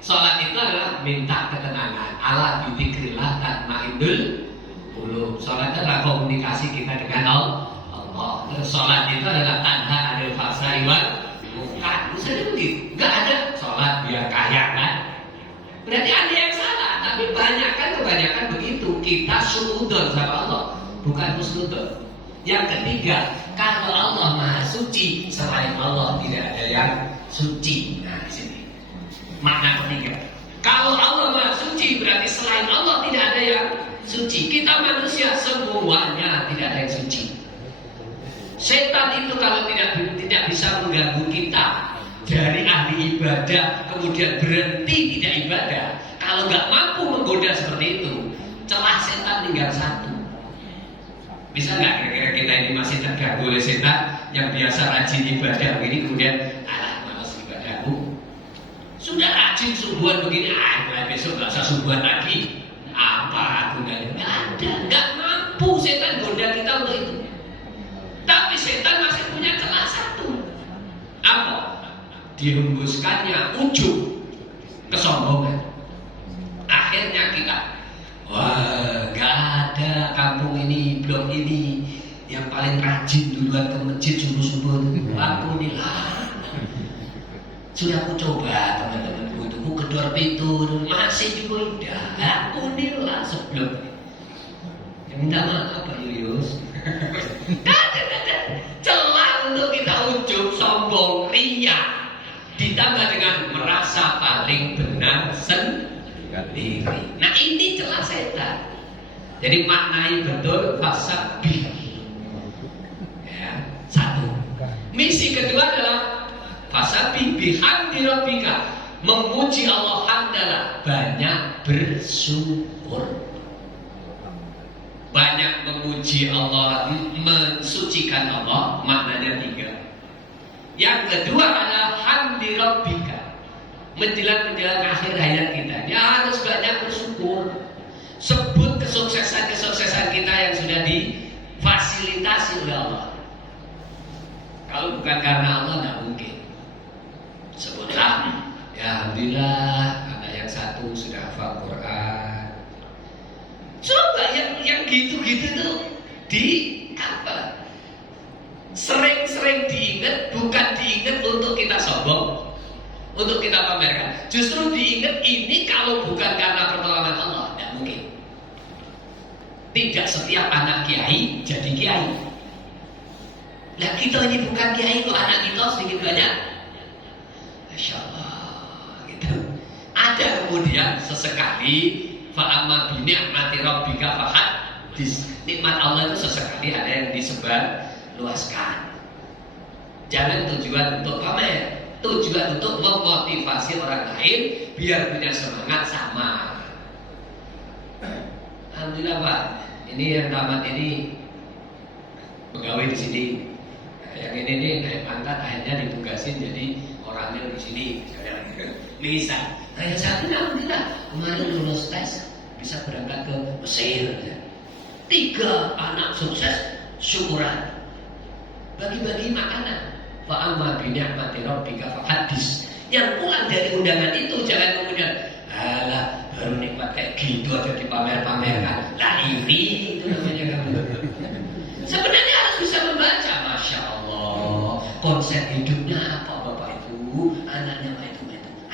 Sholat itu adalah minta ketenangan. Ala bidzikrillah tatmainnul qulub. Sholat itu adalah komunikasi kita dengan Allah. Terus sholat itu adalah tanda adil fasari wal munkar. Misalnya begitu. Nggak ada sholat biar kaya kan? Berarti ada yang salah. Tapi kebanyakan begitu. Kita suudzon sama Allah, bukan husnudzon. Yang ketiga, kalau Allah maha suci, selain Allah tidak ada yang suci. Nah, di sini makna ketiga. Kalau Allah maha suci, berarti selain Allah tidak ada yang suci. Kita manusia semuanya tidak ada yang suci. Setan itu kalau tidak bisa mengganggu kita dari ahli ibadah, kemudian berhenti tidak ibadah. Kalau nggak mampu menggoda seperti itu, celah setan tinggal 1. Bisa nggak kira-kira kita ini masih terganggu oleh setan yang biasa rajin ibadah begini, kemudian malas ibadahku, sudah rajin subuhan begini, mulai besok nggak usah subuhan lagi, apa gunanya? Nggak ada, nggak mampu setan goda kita untuk itu. Tapi setan masih punya celah 1. Apa? Dihembuskannya ujub kesombongan. Akhirnya kita, wah, gak ada kampung ini, blok ini yang paling rajin duluan ke masjid subuh-subuh. Ampunilah. Sudah aku coba teman-temanku itu, aku kedor pintu masih juga indah. Ampunilah sebelum. Ya, minta maaf Pak Yuyus. Ada celah untuk kita ujub, sombong, riya. Ditambah dengan merasa paling benar sendiri. Nah, ini celah setan. Jadi maknai betul fasabbih. Ya, 1. Misi kedua adalah fasabbih bihamdi rabbika, memuji Allah hamdalah, banyak bersyukur. Banyak memuji Allah, mensucikan Allah, maknanya 3. Yang kedua adalah hamdi rabbika, menjelang akhir hayat kita, dia harus banyak bersyukur. Sebut kesuksesan kita yang sudah difasilitasi oleh Allah. Kalau bukan karena Allah, tidak mungkin. Sebutlah, ya alhamdulillah, anak yang 1 sudah hafal Quran. Coba yang gitu-gitu tuh di apa? Sering-sering diingat, bukan diingat untuk kita sombong, untuk kita pamerkan. Justru diingat ini kalau bukan karena pertolongan Allah, tidak mungkin. Tidak setiap anak kiai jadi kiai. Nah, kita ini bukan kiai kok, anak kita sedikit banyak. Masya Allah, gitu. Ada kemudian sesekali fa'amma bi ni'mati rabbika fahaddits. Nikmat Allah itu sesekali ada yang disebar luaskan. Jangan tujuan untuk pamer, tujuan untuk memotivasi orang lain biar punya semangat sama. Alhamdulillah Pak, ini yang tamat ini pegawai di sini. Yang ini nih naik pangkat, akhirnya ditugasin jadi orangnya di sini. Misal, yang satu alhamdulillah kemarin lulus tes bisa berangkat ke Mesir. 3 anak sukses, syukuran. Bagi-bagi makanan. Fa'amma bi ni'mati rabbika fahaddits. Yang pulang dari undangan itu jangan kemudian, alah baru nikmat kayak gitu aja dipamer-pamerkan. Lah ini itu namanya kamu. Sebenarnya harus bisa membaca, Masya Allah. konsep hidupnya apa Bapak Ibu, anaknya Pak itu.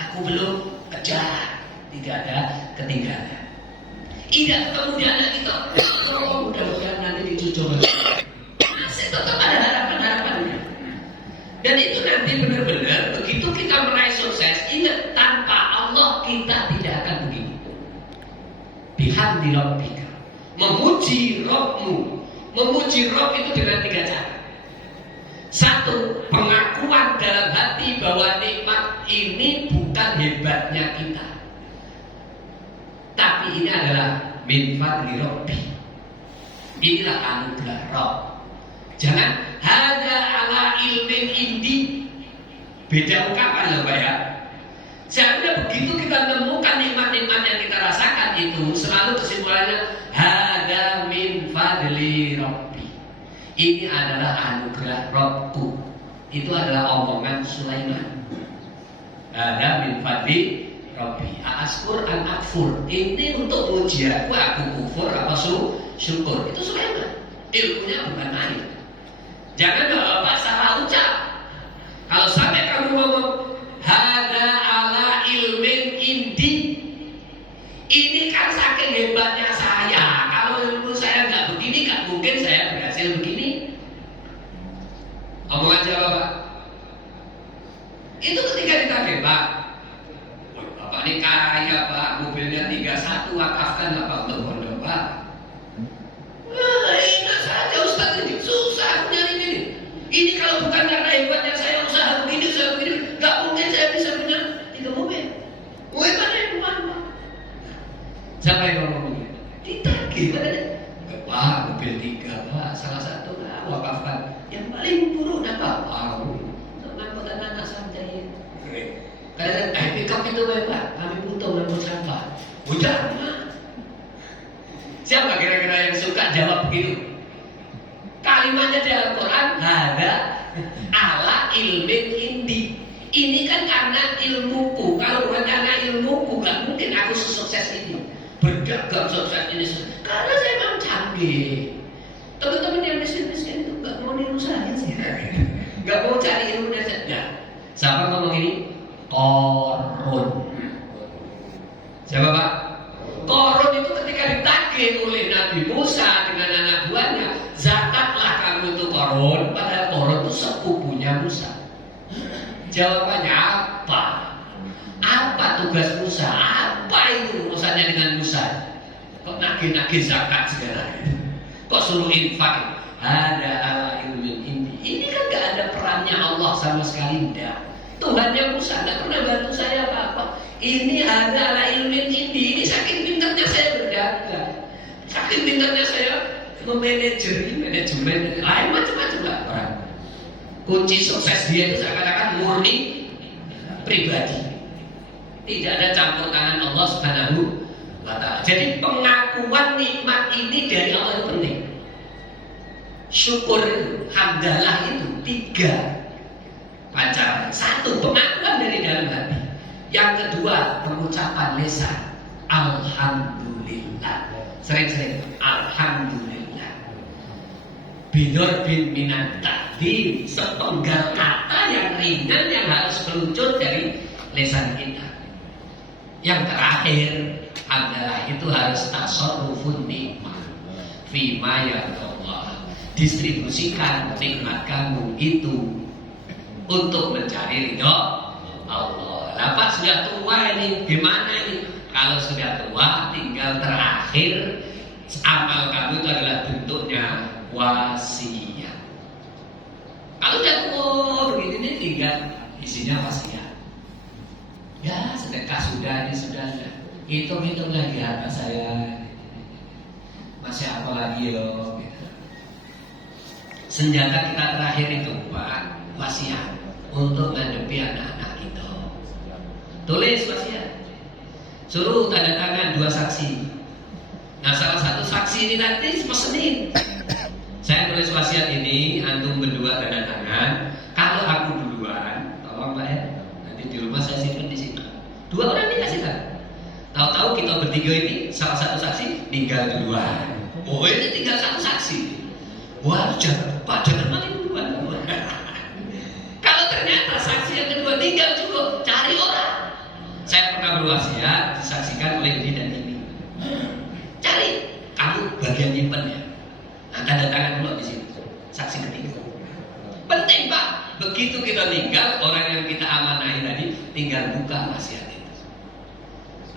Aku belum kejar, tidak ada ketinggalan. Tidak kemudian anak kita, oh mudah-mudahan nanti dicucuk. Masih tetap ada harapan-harapannya. Dan itu nanti benar-benar begitu kita meraih sukses, ingat tanpa Allah kita tidak akan begini. Bihamdi Rabbika, memuji Rabbmu. Memuji Rabb itu dengan 3 cara. 1, pengakuan dalam hati bahwa nikmat ini bukan hebatnya kita, tapi ini adalah min fadli Rabbi. Inilah anugerah Rabb. Jangan hada ala ilmin indi. Beda ungkapan loh Pak ya. Seharusnya begitu kita menemukan nikmat-nikmat yang kita rasakan itu selalu kesimpulannya hada min fadli Rabbi. Ini adalah anugerah Rabbku. Itu adalah omongan Sulaiman. Hada min fadli Rabbi. Askur an akfur. Ini untuk uji aku kufur apa syukur. Itu Sulaiman. Ilmunya bukan main. Jangan Bapak salah ucap. Kalau sampai kamu ngomong hada ala ilmin indi, ini kan saking hebatnya saya. Kalau ilmu saya nggak begini, nggak mungkin saya berhasil begini. Omongan siapa Pak? Itu ketika ditagih Pak, Bapak ini kaya Pak, mobilnya 31, wakafkan apa untuk pondok Pak? Wah, ingat saja Ustaz ini susah aku nyari ini. Ini kalau bukan karena hebatnya saya usaha begini, nggak mungkin saya bisa punya itu mobil. Hebatnya yang mana? Siapa yang ngomong begini? Ditagih padanya. Pak, mobil 3 Pak, salah satu lah wakafkan. Yang paling buruk dan Pak, untuk ngangkut anak saja ya. Kayak pick-up itu Pak, kami butuh ngangkut sampah. Udah, siapa kira-kira yang suka jawab begitu? Kalimatnya di Al-Quran ada ala ilmin indi. Ini kan karena ilmuku. Kalau bukan karena ilmuku, gak mungkin aku sesukses ini. Berdagang sukses ini. Karena saya memang canggih. Teman-teman yang miskin-miskin itu gak mau niru saya sih. Gak mau cari ilmu dari saya. Siapa ngomong ini? Korun. Siapa Pak? Korun itu ketika ditagih oleh Nabi Musa dengan anak buahnya, zakatlah kamu itu Korun. Padahal Korun itu sepupunya Musa. Jawabannya apa? Apa tugas Musa? Apa itu urusannya dengan Musa? Kok nagih-nagih zakat segala itu? Kok suruh infak? Ada ala ilmin indi. Ini kan gak ada perannya Allah sama sekali. Tidak. Tuhannya Musa gak pernah bantu saya apa-apa. Ini ada ala ilmin indi. Ini saking pintarnya saya berdagang, saking pintarnya saya manajemen lain macam-macam lah orang. Kunci sukses dia itu saya katakan murni pribadi. Tidak ada campur tangan Allah Subhanahu wa ta'ala. Jadi pengakuan nikmat ini dari Allah itu penting. Syukur itu, hamdalah itu 3 pancaran. 1, pengakuan dari dalam hati. Yang kedua, pengucapan lisan. Alhamdulillah. Sering-sering alhamdulillah. Bidor bin minat takdim, sepenggal kata yang ringan yang harus keluar dari lisan kita. Yang terakhir adalah itu harus tasarrufun nikmat fima ya Allah. Distribusikan nikmat kamu itu untuk mencari ridho Allah. Lapas sudah tua ini gimana ini? Kalau sudah tua tinggal terakhir amal kamu itu adalah bentuknya wasiat. Kalau sudah tua begini tinggal isinya wasiat. Ya sedekah sudah, ini sudah. Hitung-hitung lagi harta saya. Masih apa lagi loh? Senjata kita terakhir itu Pak, wasiat untuk menghadapi anak-anak kita. Tulis wasiat. Suruh tanda tangan 2 saksi. Nah salah satu saksi ini nanti pesenin. Saya tulis wasiat ini, antum berdua tanda tangan. Kalau aku duluan, tolong Pak ya. Nanti di rumah saya simpan di sini. 2 orang dikasih kan. Tahu-tahu kita bertiga ini salah satu saksi tinggal duluan. Oh ini tinggal 1 saksi. Wah jangan Pak, jangan maling duluan. meninggal juga cari orang. Saya pernah berwasiat disaksikan oleh ini dan ini. Cari, kamu bagian nyimpen ya. Nah, tanda tangan dulu di sini. Saksi ketiga. Penting Pak. Begitu kita meninggal, orang yang kita amanahi tadi tinggal buka wasiat itu.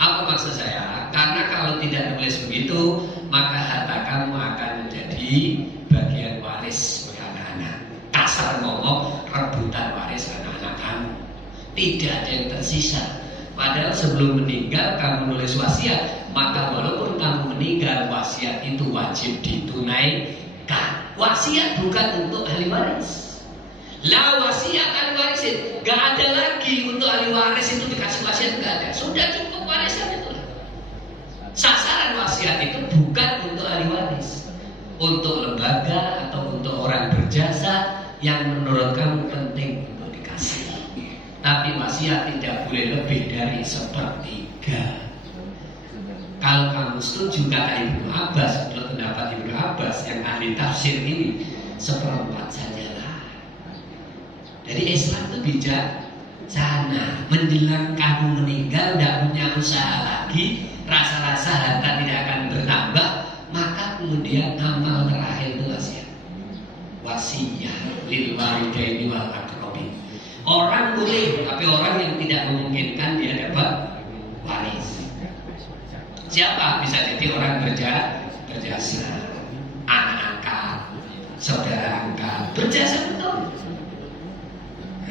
Apa maksud saya? Karena kalau tidak nulis begitu, maka harta kamu akan menjadi bagian waris oleh anak-anak. Kasar ngomong, rebutan waris anak-anak kamu. Tidak ada yang tersisa. Padahal sebelum meninggal kamu nulis wasiat, maka walaupun kamu meninggal, wasiat itu wajib ditunaikan. Wasiat bukan untuk ahli waris. Lah wasiat ahli waris, gak ada lagi untuk ahli waris itu dikasih wasiat, gak ada. Sudah cukup warisan itu. Sasaran wasiat itu bukan untuk ahli waris, untuk lembaga atau untuk orang berjasa yang menurut kamu penting untuk dikasih. Tapi wasiat tidak boleh lebih dari 1/3. Kalau kamu setuju kata Ibnu Abbas, menurut pendapat Ibnu Abbas yang ahli tafsir ini, 1/4 sajalah. Jadi Islam itu bijaksana. Menjelang kamu meninggal, tidak punya usaha lagi, rasa-rasa harta tidak akan bertambah, maka kemudian amal terakhir itu wasiat. Wasiyah lil walidaini wal aqrabin. Orang boleh, tapi orang yang tidak memungkinkan dia dapat waris. Siapa? Bisa jadi orang berjasa, anak angkat, saudara angkat, berjasa betul.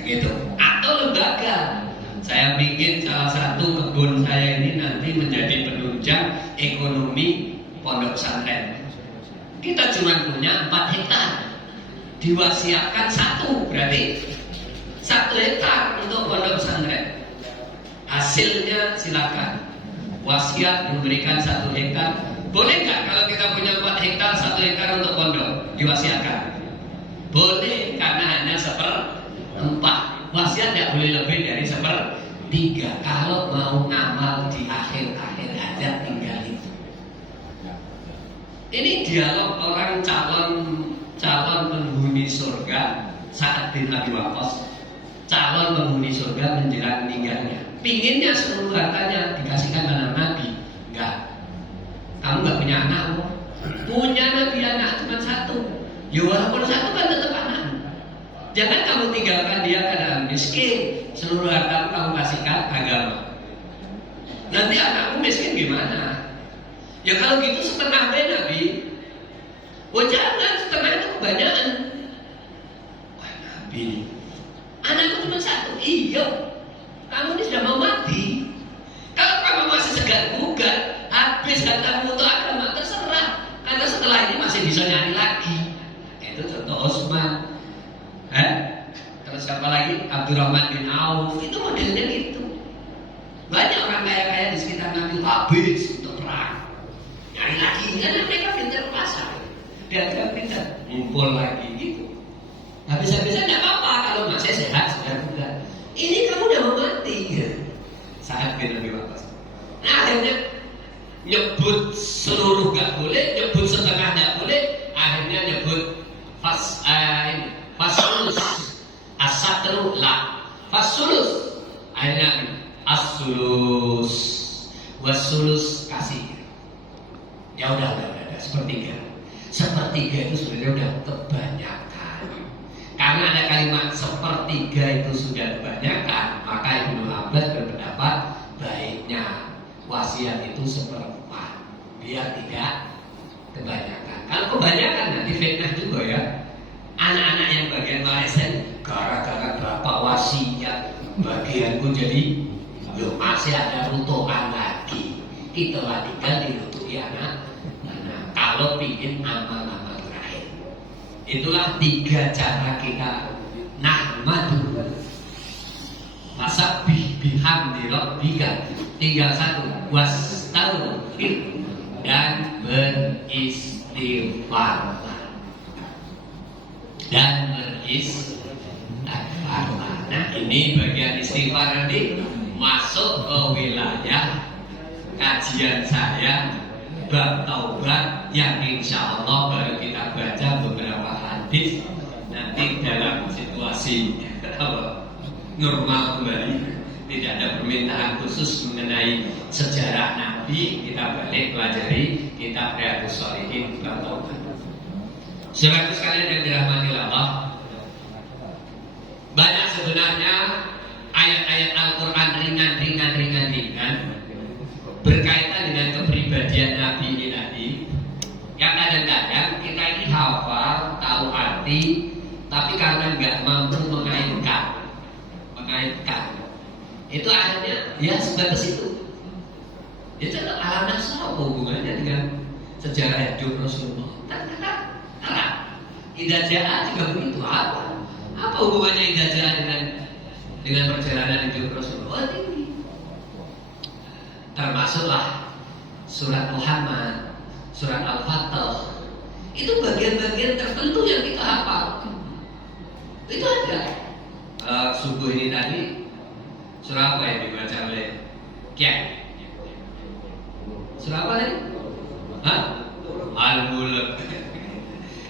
Begitu. Atau lembaga. Saya bikin salah satu kebun saya ini nanti menjadi penunjang ekonomi pondok pesantren. Kita cuma punya 4 hektar. Diwasiatkan 1, berarti 1 hektar untuk pondok pesantren. Hasilnya silakan. Wasiat memberikan 1 hektar. Boleh nggak kalau kita punya 4 hektar, 1 hektar untuk pondok diwasiatkan? Boleh, karena hanya 1/4. Wasiat tidak boleh lebih dari 1/3. Kalau mau ngamal di akhir-akhir hajat tinggal itu. Ini dialog orang calon penghuni surga Sa'ad bin Abi Waqqas. Calon penghuni surga menjelang meninggalnya. Pinginnya seluruh hartanya dikasihkan anak Nabi. Enggak. Kamu enggak punya anak. Punya Nabi anak cuma 1. Ya walaupun 1 kan tetap anak. Jangan kamu tinggalkan dia karena miskin. Seluruh harta kamu kasihkan agama. Nanti anakmu miskin gimana? Ya kalau gitu setengah deh Nabi. Oh jangan, setengah itu kebanyakan. Wah Nabi, anakku cuma 1. Iya. Kamu ini sudah mau mati. Kalau kamu masih segar bugar, habis hartamu untuk agama, terserah. Karena setelah ini masih bisa nyari lagi. Itu contoh Utsman. Terus siapa lagi? Abdurrahman bin Auf. Itu modelnya gitu. Banyak orang kaya-kaya di sekitar Nabi habis untuk perang. Nyari lagi. Karena mereka pintar pasar. Dagang pintar. Ngumpul lagi gitu. Habis-habisan tidak apa-apa kalau masih sehat, segar bugar. Ini kamu udah mau mati. Saat bin Abi Waqqas. Nah akhirnya nyebut seluruh gak boleh, nyebut setengah gak boleh. Akhirnya nyebut fasulus as-satru la fasulus. Akhirnya as-sulus wasulus kasih. Ya udah 1/3. 1/3 itu sebenarnya udah kebanyakan. Karena ada kalimat 1/3 itu sudah kebanyakan, maka Ibnu Abbas berpendapat baiknya wasiat itu 1/4 biar tidak kebanyakan. Kalau kebanyakan nanti fitnah juga ya. Anak-anak yang bagian warisan gara-gara berapa wasiat bagianku jadi yo masih ada runtuhan lagi. Kita tinggal dirutuhi anak. Kalau pingin amal-amal terakhir. Itulah 3 cara kita nahmadu fasabbih bihamdi rabbika. Tinggal 1, wastaghfir dan beristighfar. Nah ini bagian istighfar nanti masuk ke wilayah kajian saya bab taubat yang insya Allah baru kita baca beberapa hadis nanti dalam situasi normal kembali. Tidak ada permintaan khusus mengenai sejarah Nabi. Kita balik pelajari kitab Riyadhus Shalihin bab taubat. Saudaraku sekalian yang dirahmati Allah, banyak sebenarnya ayat-ayat Al-Quran ringan berkaitan dengan kepribadian Nabi ini tadi, yang kadang-kadang kita ini hafal, tahu arti, tapi karena nggak mampu mengaitkan, itu akhirnya ya sebatas itu. Itu ala nafsu apa hubungannya dengan sejarah hidup Rasulullah? Terang. Idza jaa juga begitu. Apa hubungannya idza jaa dengan perjalanan hidup Rasulullah? Ini termasuklah surat Muhammad, surat Al-Fatah. Itu bagian-bagian tertentu yang kita hafal. Itu ada. Subuh ini tadi surah apa yang dibaca oleh Kiai? Surah apa tadi? Al-Mulk.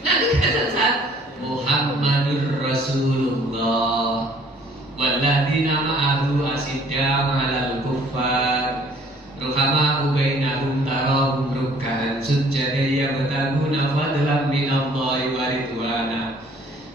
Nanti kata Muhammadur Rasulullah walladzina ma'ahu asyiddaa'u 'alal kuffar ruhama'u bainahum tarahum ruk'an sujjadan yabtaguna fadlan minallahi wa ridwana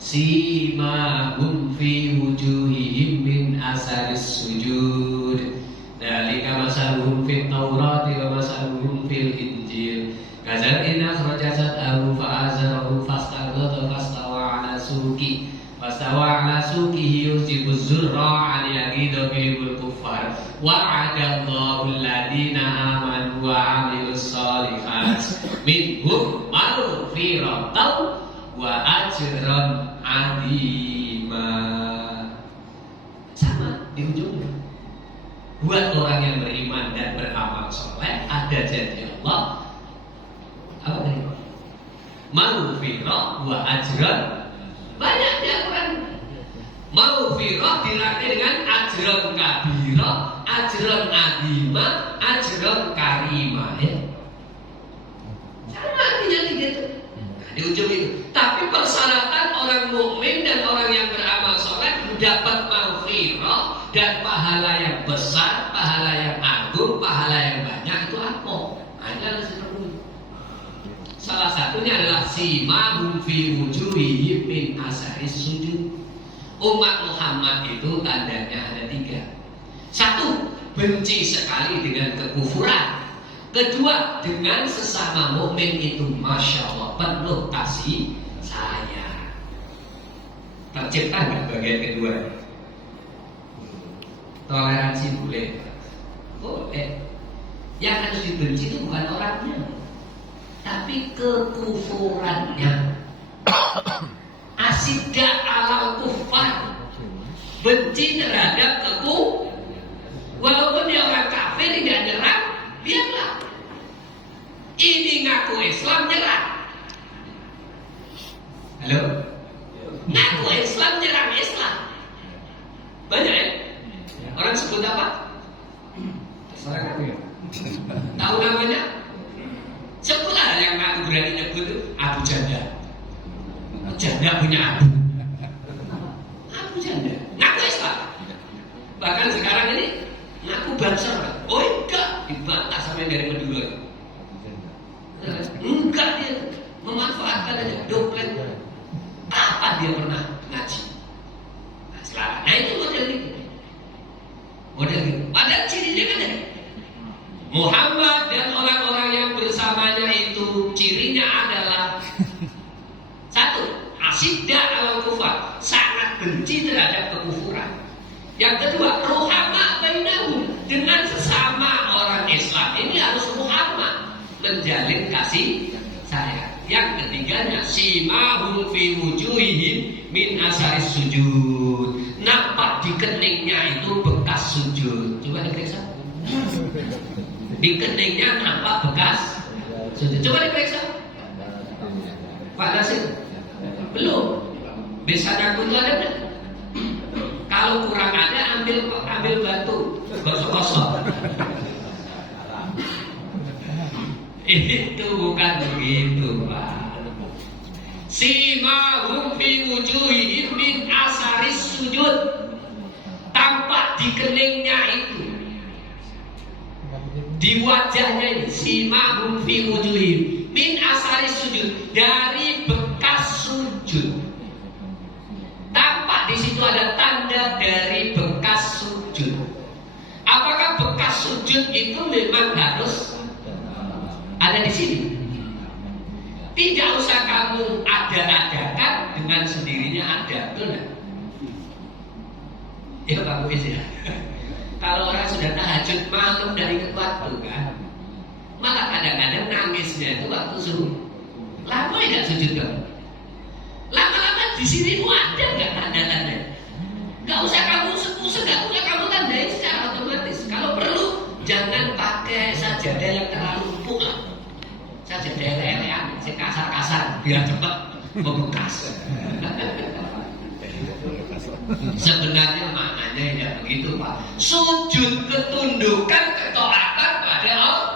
simahum fi wujuhihim min asaris sujud dzalika masaluhum fit taurati wa masaluhum fil injil kadzalika akhraja sat'ahu fa'azarahu fastaghatha fastawa ala suqihi yusibu zurra an yaghidha bihil kuffar wa'adallahu alladhina amanu wa 'amilus shalihat minhum maghfiratan wa ajran 'azima. Sama di ujungnya. Buat orang yang beriman dan beramal soleh ada janji Allah. Apa tadi? Maghfirah wa ajran. Banyak di Al-Quran. Maghfirah dilatih dengan ajran kabira, ajran azima, ajran karima. Sama artinya gitu. Di ujung itu. Tapi persyaratan orang mukmin dan orang yang beramal soleh dapat maghfirah dan pahala yang besar, pahala yang agung, pahala yang banyak itu apa? Ada seperti itu. Salah satunya adalah simahum fi wujuhihim min asaris sujud. Umat Muhammad itu tandanya ada 3. 1, benci sekali dengan kekufuran. Kedua, dengan sesama mukmin itu masya Allah penuh kasih sayang. Tercipta nggak bagian kedua? Toleransi boleh. Yang harus dibenci itu bukan orangnya, tapi kekufurannya. Asyidda alal kuffar, benci terhadap walaupun dia orang kafir tidak nyerang, biarlah. Ini ngaku Islam nyerang. Halo? Ngaku Islam nyerang Islam. Banyak ya? Orang sebut apa? Tahu namanya? Sebutlah yang aku berani nyebut itu Abu Janda. Janda punya Abu Janda. Ngaku Islam. Bahkan sekarang ini ngaku bangsa. Oh enggak, dibantah sampai dari Madura. Enggak, dia memanfaatkan aja dompet. Kapan dia pernah ngaji? Nah, selama. Nah itu model itu. Padahal cirinya kan ada. Muhammad dan orang-orang yang bersamanya itu cirinya adalah 1, asyidda alal kufar, sangat benci terhadap kekufuran. Yang kedua, ruhama bainahum, dengan sesama orang Islam ini harus ruhama, menjalin kasih sayang. Yang ketiganya, simahum fi wujuhihim min asaris sujud, nampak di keningnya itu bekas sujud. Coba diperiksa. Di keningnya nampak bekas sujud. Coba diperiksa. Pak Nasir, belum. Bisa ngaku itu ada enggak? Kalau kurang ada, ambil batu, gosok-gosok. Itu bukan begitu, Pak. Simahum fi wujuhihim min asaris sujud. tampak di keningnya itu, di wajahnya ini, simahum fi wujuhihim min asari sujud, dari bekas sujud. Tampak di situ ada tanda dari bekas sujud. Apakah bekas sujud itu memang harus ada di sini? Tidak usah kamu ada-adakan, dengan sendirinya ada, betul nggak? Ya Pak Muiz ya. Kalau orang sudah tahajud malam dari waktu kan, malah kadang-kadang nangisnya itu waktu subuh. Lama tidak sujud kamu? Lama-lama di sini ada nggak tanda-tanda? Nggak usah kamu usah nggak usah kamu tandain secara otomatis. Kalau perlu jangan pakai sajadah yang terlalu empuk lah. Sajadah lelean, kasar-kasar biar cepat membekas. Sebenarnya maknanya tidak begitu Pak. Sujud ketundukan, ketaatan pada Allah.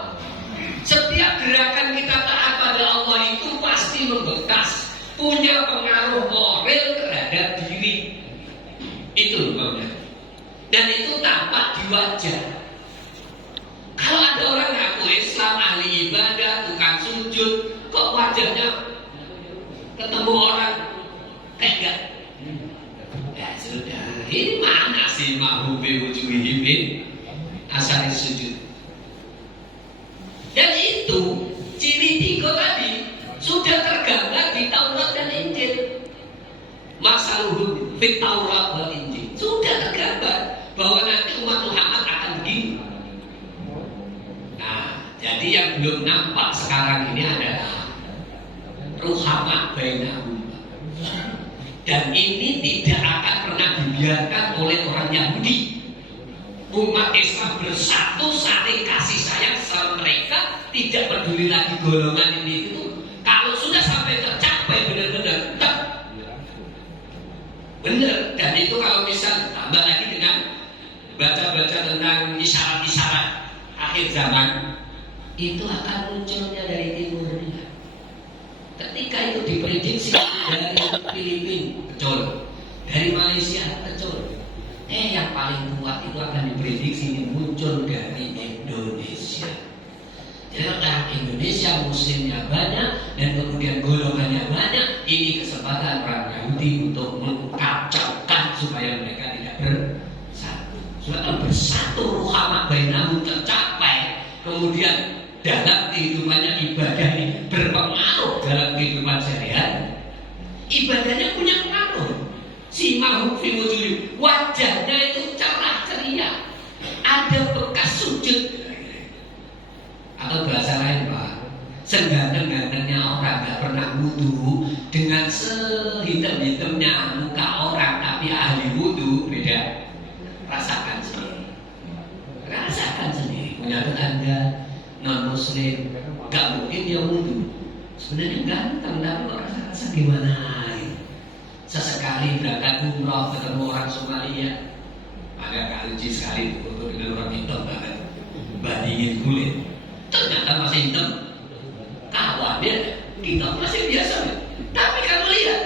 Setiap gerakan kita taat pada Allah itu pasti membekas, punya pengaruh moral terhadap diri. Itu maksudnya. Dan itu tampak di wajah. Kalau ada orang ngaku Islam, ahli ibadah, tukang sujud, kok wajahnya ketemu orang kayak enggak? Ya sudah, ini mana sih mahum fi wujuhihim min asari sujud? Dan itu ciri tiga tadi sudah tergambar di Taurat dan Injil. Masaluhum fit Taurat dan Injil sudah tergambar bahwa nanti umat Muhammad akan begini. Nah, jadi yang belum nampak sekarang ini adalah ruhama bainahum. Dan ini tidak akan pernah dibiarkan oleh orang Yahudi. Umat Islam bersatu saling kasih sayang sama mereka, tidak peduli lagi golongan ini itu. Kalau sudah sampai tercapai benar-benar benar. Dan itu kalau misal tambah lagi dengan baca-baca tentang isyarat-isyarat akhir zaman, itu akan munculnya dari timurnya. Ketika itu diprediksi dari Filipina kecil, dari Malaysia kecil, yang paling kuat itu akan diprediksi ini muncul dari Indonesia. Jadi orang Indonesia muslimnya banyak dan kemudian golongannya banyak, ini kesempatan orang Yahudi untuk mengkacaukan supaya mereka tidak bersatu. Supaya bersatu ruhama bainahum tercapai, kemudian dalam kehidupannya ibadah ini berpengaruh dalam kehidupan sehari-hari. Ibadahnya punya pengaruh. Simahum fi wujuhihim, wajahnya itu cerah ceria, ada bekas sujud. Atau bahasa lain Pak, seganteng-gantengnya orang gak pernah wudu, dengan sehitam-hitamnya muka orang tapi ahli wudu, beda. Rasakan sendiri. Rasakan sendiri. Punya tetangga non muslim gak mungkin dia wudu, sebenarnya ganteng tapi kok rasa gimana ya? Sesekali berangkat umroh ketemu orang Somalia, agak kaluci sekali foto dengan orang hitam banget, bandingin kulit ternyata masih hitam, kawannya kita masih biasa ya. Tapi kamu lihat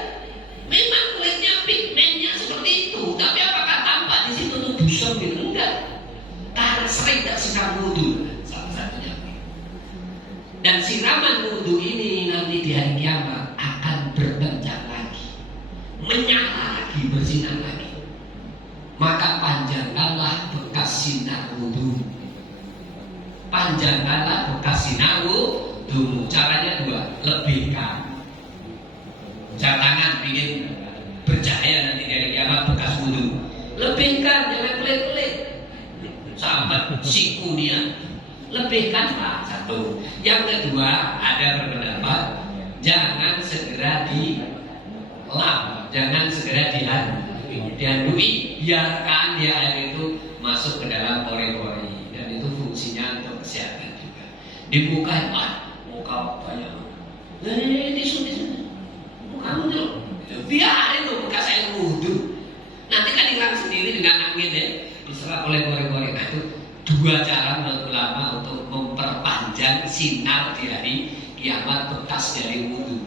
memang kulitnya pigmennya seperti itu, tapi apakah tampak di situ tuh busam gitu? Enggak, karena sering tak sedang wudu. Dan siraman wudhu ini nanti di hari kiamat akan berpencar lagi, menyala lagi, bersinar lagi. Maka panjangkanlah bekas sinar wudhu. Panjangkanlah bekas sinar wudhu. Caranya dua, lebihkan. Jangan ingin bercahaya nanti di hari kiamat bekas wudhu. Lebihkan, jangan pelit-pelit. Sampai sikunia. Lebihkan Pak, satu. Yang kedua, ada berpendapat jangan segera dilap, jangan segera diadui, biarkan dia air itu masuk ke dalam pori-pori, dan itu fungsinya untuk kesehatan juga. Di muka, muka banyak. Tisu, muka muncul. Biarin tuh bekas air wudhu. Nanti kan hilang sendiri dengan angin ya, diserap oleh pori-pori. Nah itu dua cara menurut ulama untuk memperpanjang sinar di hari kiamat bekas dari wudhu.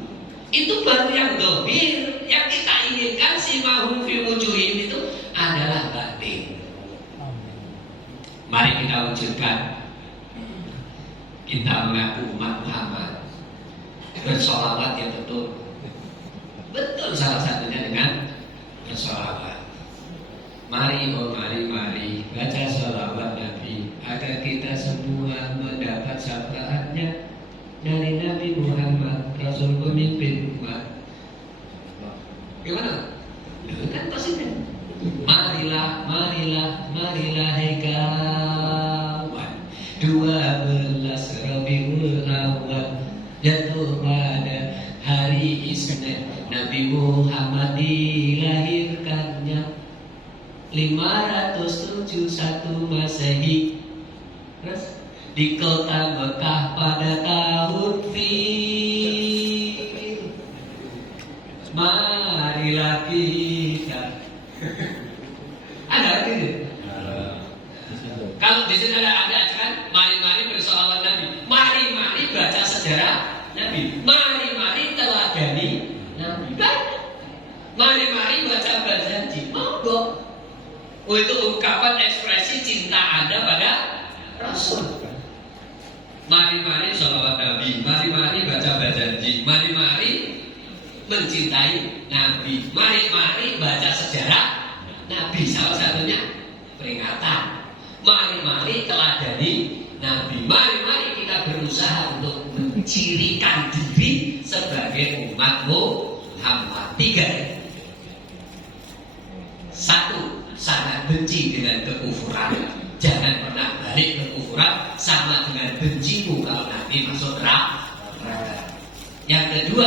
Itu baru yang dohir. Yang kita inginkan simahum fi wujuhihim itu adalah batin. Mari kita wujudkan. Kita mengaku umat Muhammad, bersolawat yang betul. Betul, salah satunya dengan bersolawat. Mari, oh mari baca solawat Nabi agar kita semua mendapat syafaatnya dari Nabi Muhammad, Rasul pemimpin umat. Gimana? Kan pastinya. Marilah hai kawan, 12 Rabiul Awal jatuh pada hari Isnin. Nabi Muhammad dilahirkannya 571 Masehi. Terus di kota Mekah pada tahun Fil. Marilah kita. Ada artinya? Kalau di sini ada kan, mari bersolawat Nabi, mari baca sejarah Nabi, mari teladani Nabi, kan? Mari baca berjanji, monggo. Oh, itu ungkapan ekspresi cinta Anda pada Rasul. Mari sholawat Nabi, mari baca berjanji, mari mencintai Nabi, mari baca sejarah Nabi. Salah satunya peringatan. Mari teladani Nabi. Mari kita berusaha untuk mencirikan diri sebagai umat Muhammad. 3. 1. Sangat benci dengan kekufuran. Jangan pernah balik kekufuran, sama dengan bencimu kalau nanti masuk neraka. Yang kedua,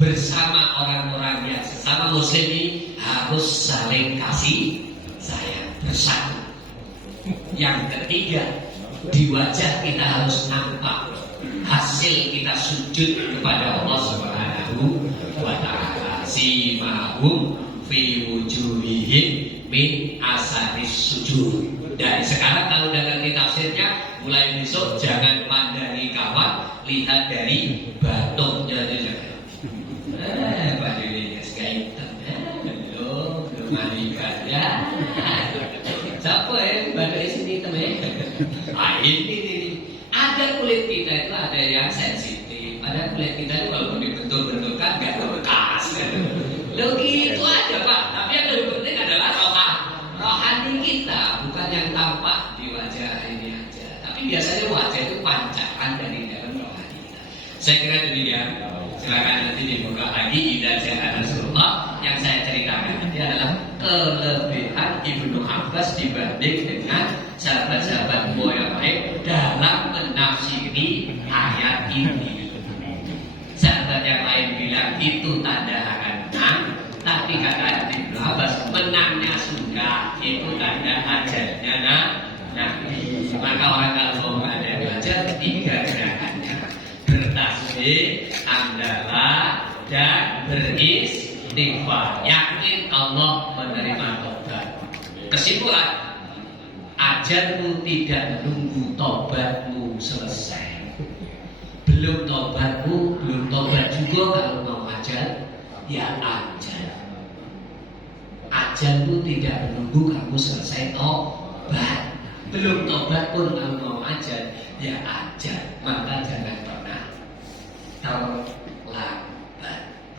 bersama orang-orang yang sesama muslim ini harus saling kasih sayang, bersatu. Yang ketiga, di wajah kita harus nampak hasil kita sujud kepada Allah Subhanahu wa ta'ala. Simahum fi wujuhihim min asaris sujud. Dari sekarang kalau udah ngerti tafsirnya, mulai besok jangan mandangi kawan, lihat dari batuknya aja. Baju ini sekali hitam, belum mandi ibadah. Siapa baju sini hitam ya? Ini ada kulit kita itu ada yang sensitif, ada kulit kita itu kalau dibentuk-bentukkan nggak bekas. Lo gitu aja Pak. Tapi yang lebih penting adalah rohani kita, bukan yang tampak di wajah ini aja. Tapi biasanya wajah itu pancaran dari dalam rohani kita. Saya kira demikian. Silakan nanti dibuka lagi Idza Nasrullah. Yang saya ceritakan nanti adalah kelebihan Ibnu Abbas dibanding dengan sahabat-sahabat yang baik dalam menafsiri ayat ini. Sahabat yang lain bilang itu tanda akan menang, tapi kata Ibnu Abbas menangnya sudah, itu tanda ajalnya Nabi. Maka orang kalau mau ada belajar 3 gerakannya: bertasbih, hamdalah, dan beristighfar. Yakin Allah menerima tobat. Kesimpulan, ajalmu tidak menunggu tobatmu selesai. Belum tobat juga kalau mau ajal, ya ajal. Ajalmu tidak menunggu kamu selesai tobat. Belum tobat pun kalau mau ajal, ya ajal. Maka jangan pernah terlambat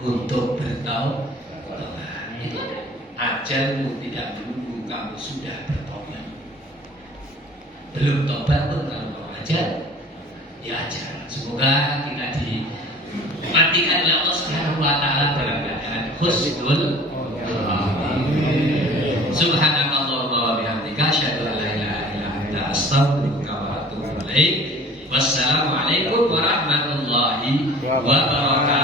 untuk bertaubat. Itu ajalmu tidak menunggu kamu sudah bertobat. Belum tobat pun kalau mau ajal, ya ajal. Semoga kita dimatikan oleh Allah Subhanahu wa ta'ala dalam keadaan husnul. Subhanakallahumma wa bihamdika asyhadu an la ilaha illa anta astaghfiruka wa atubu ilaik. Wassalamualaikum warahmatullahi wabarakatuh.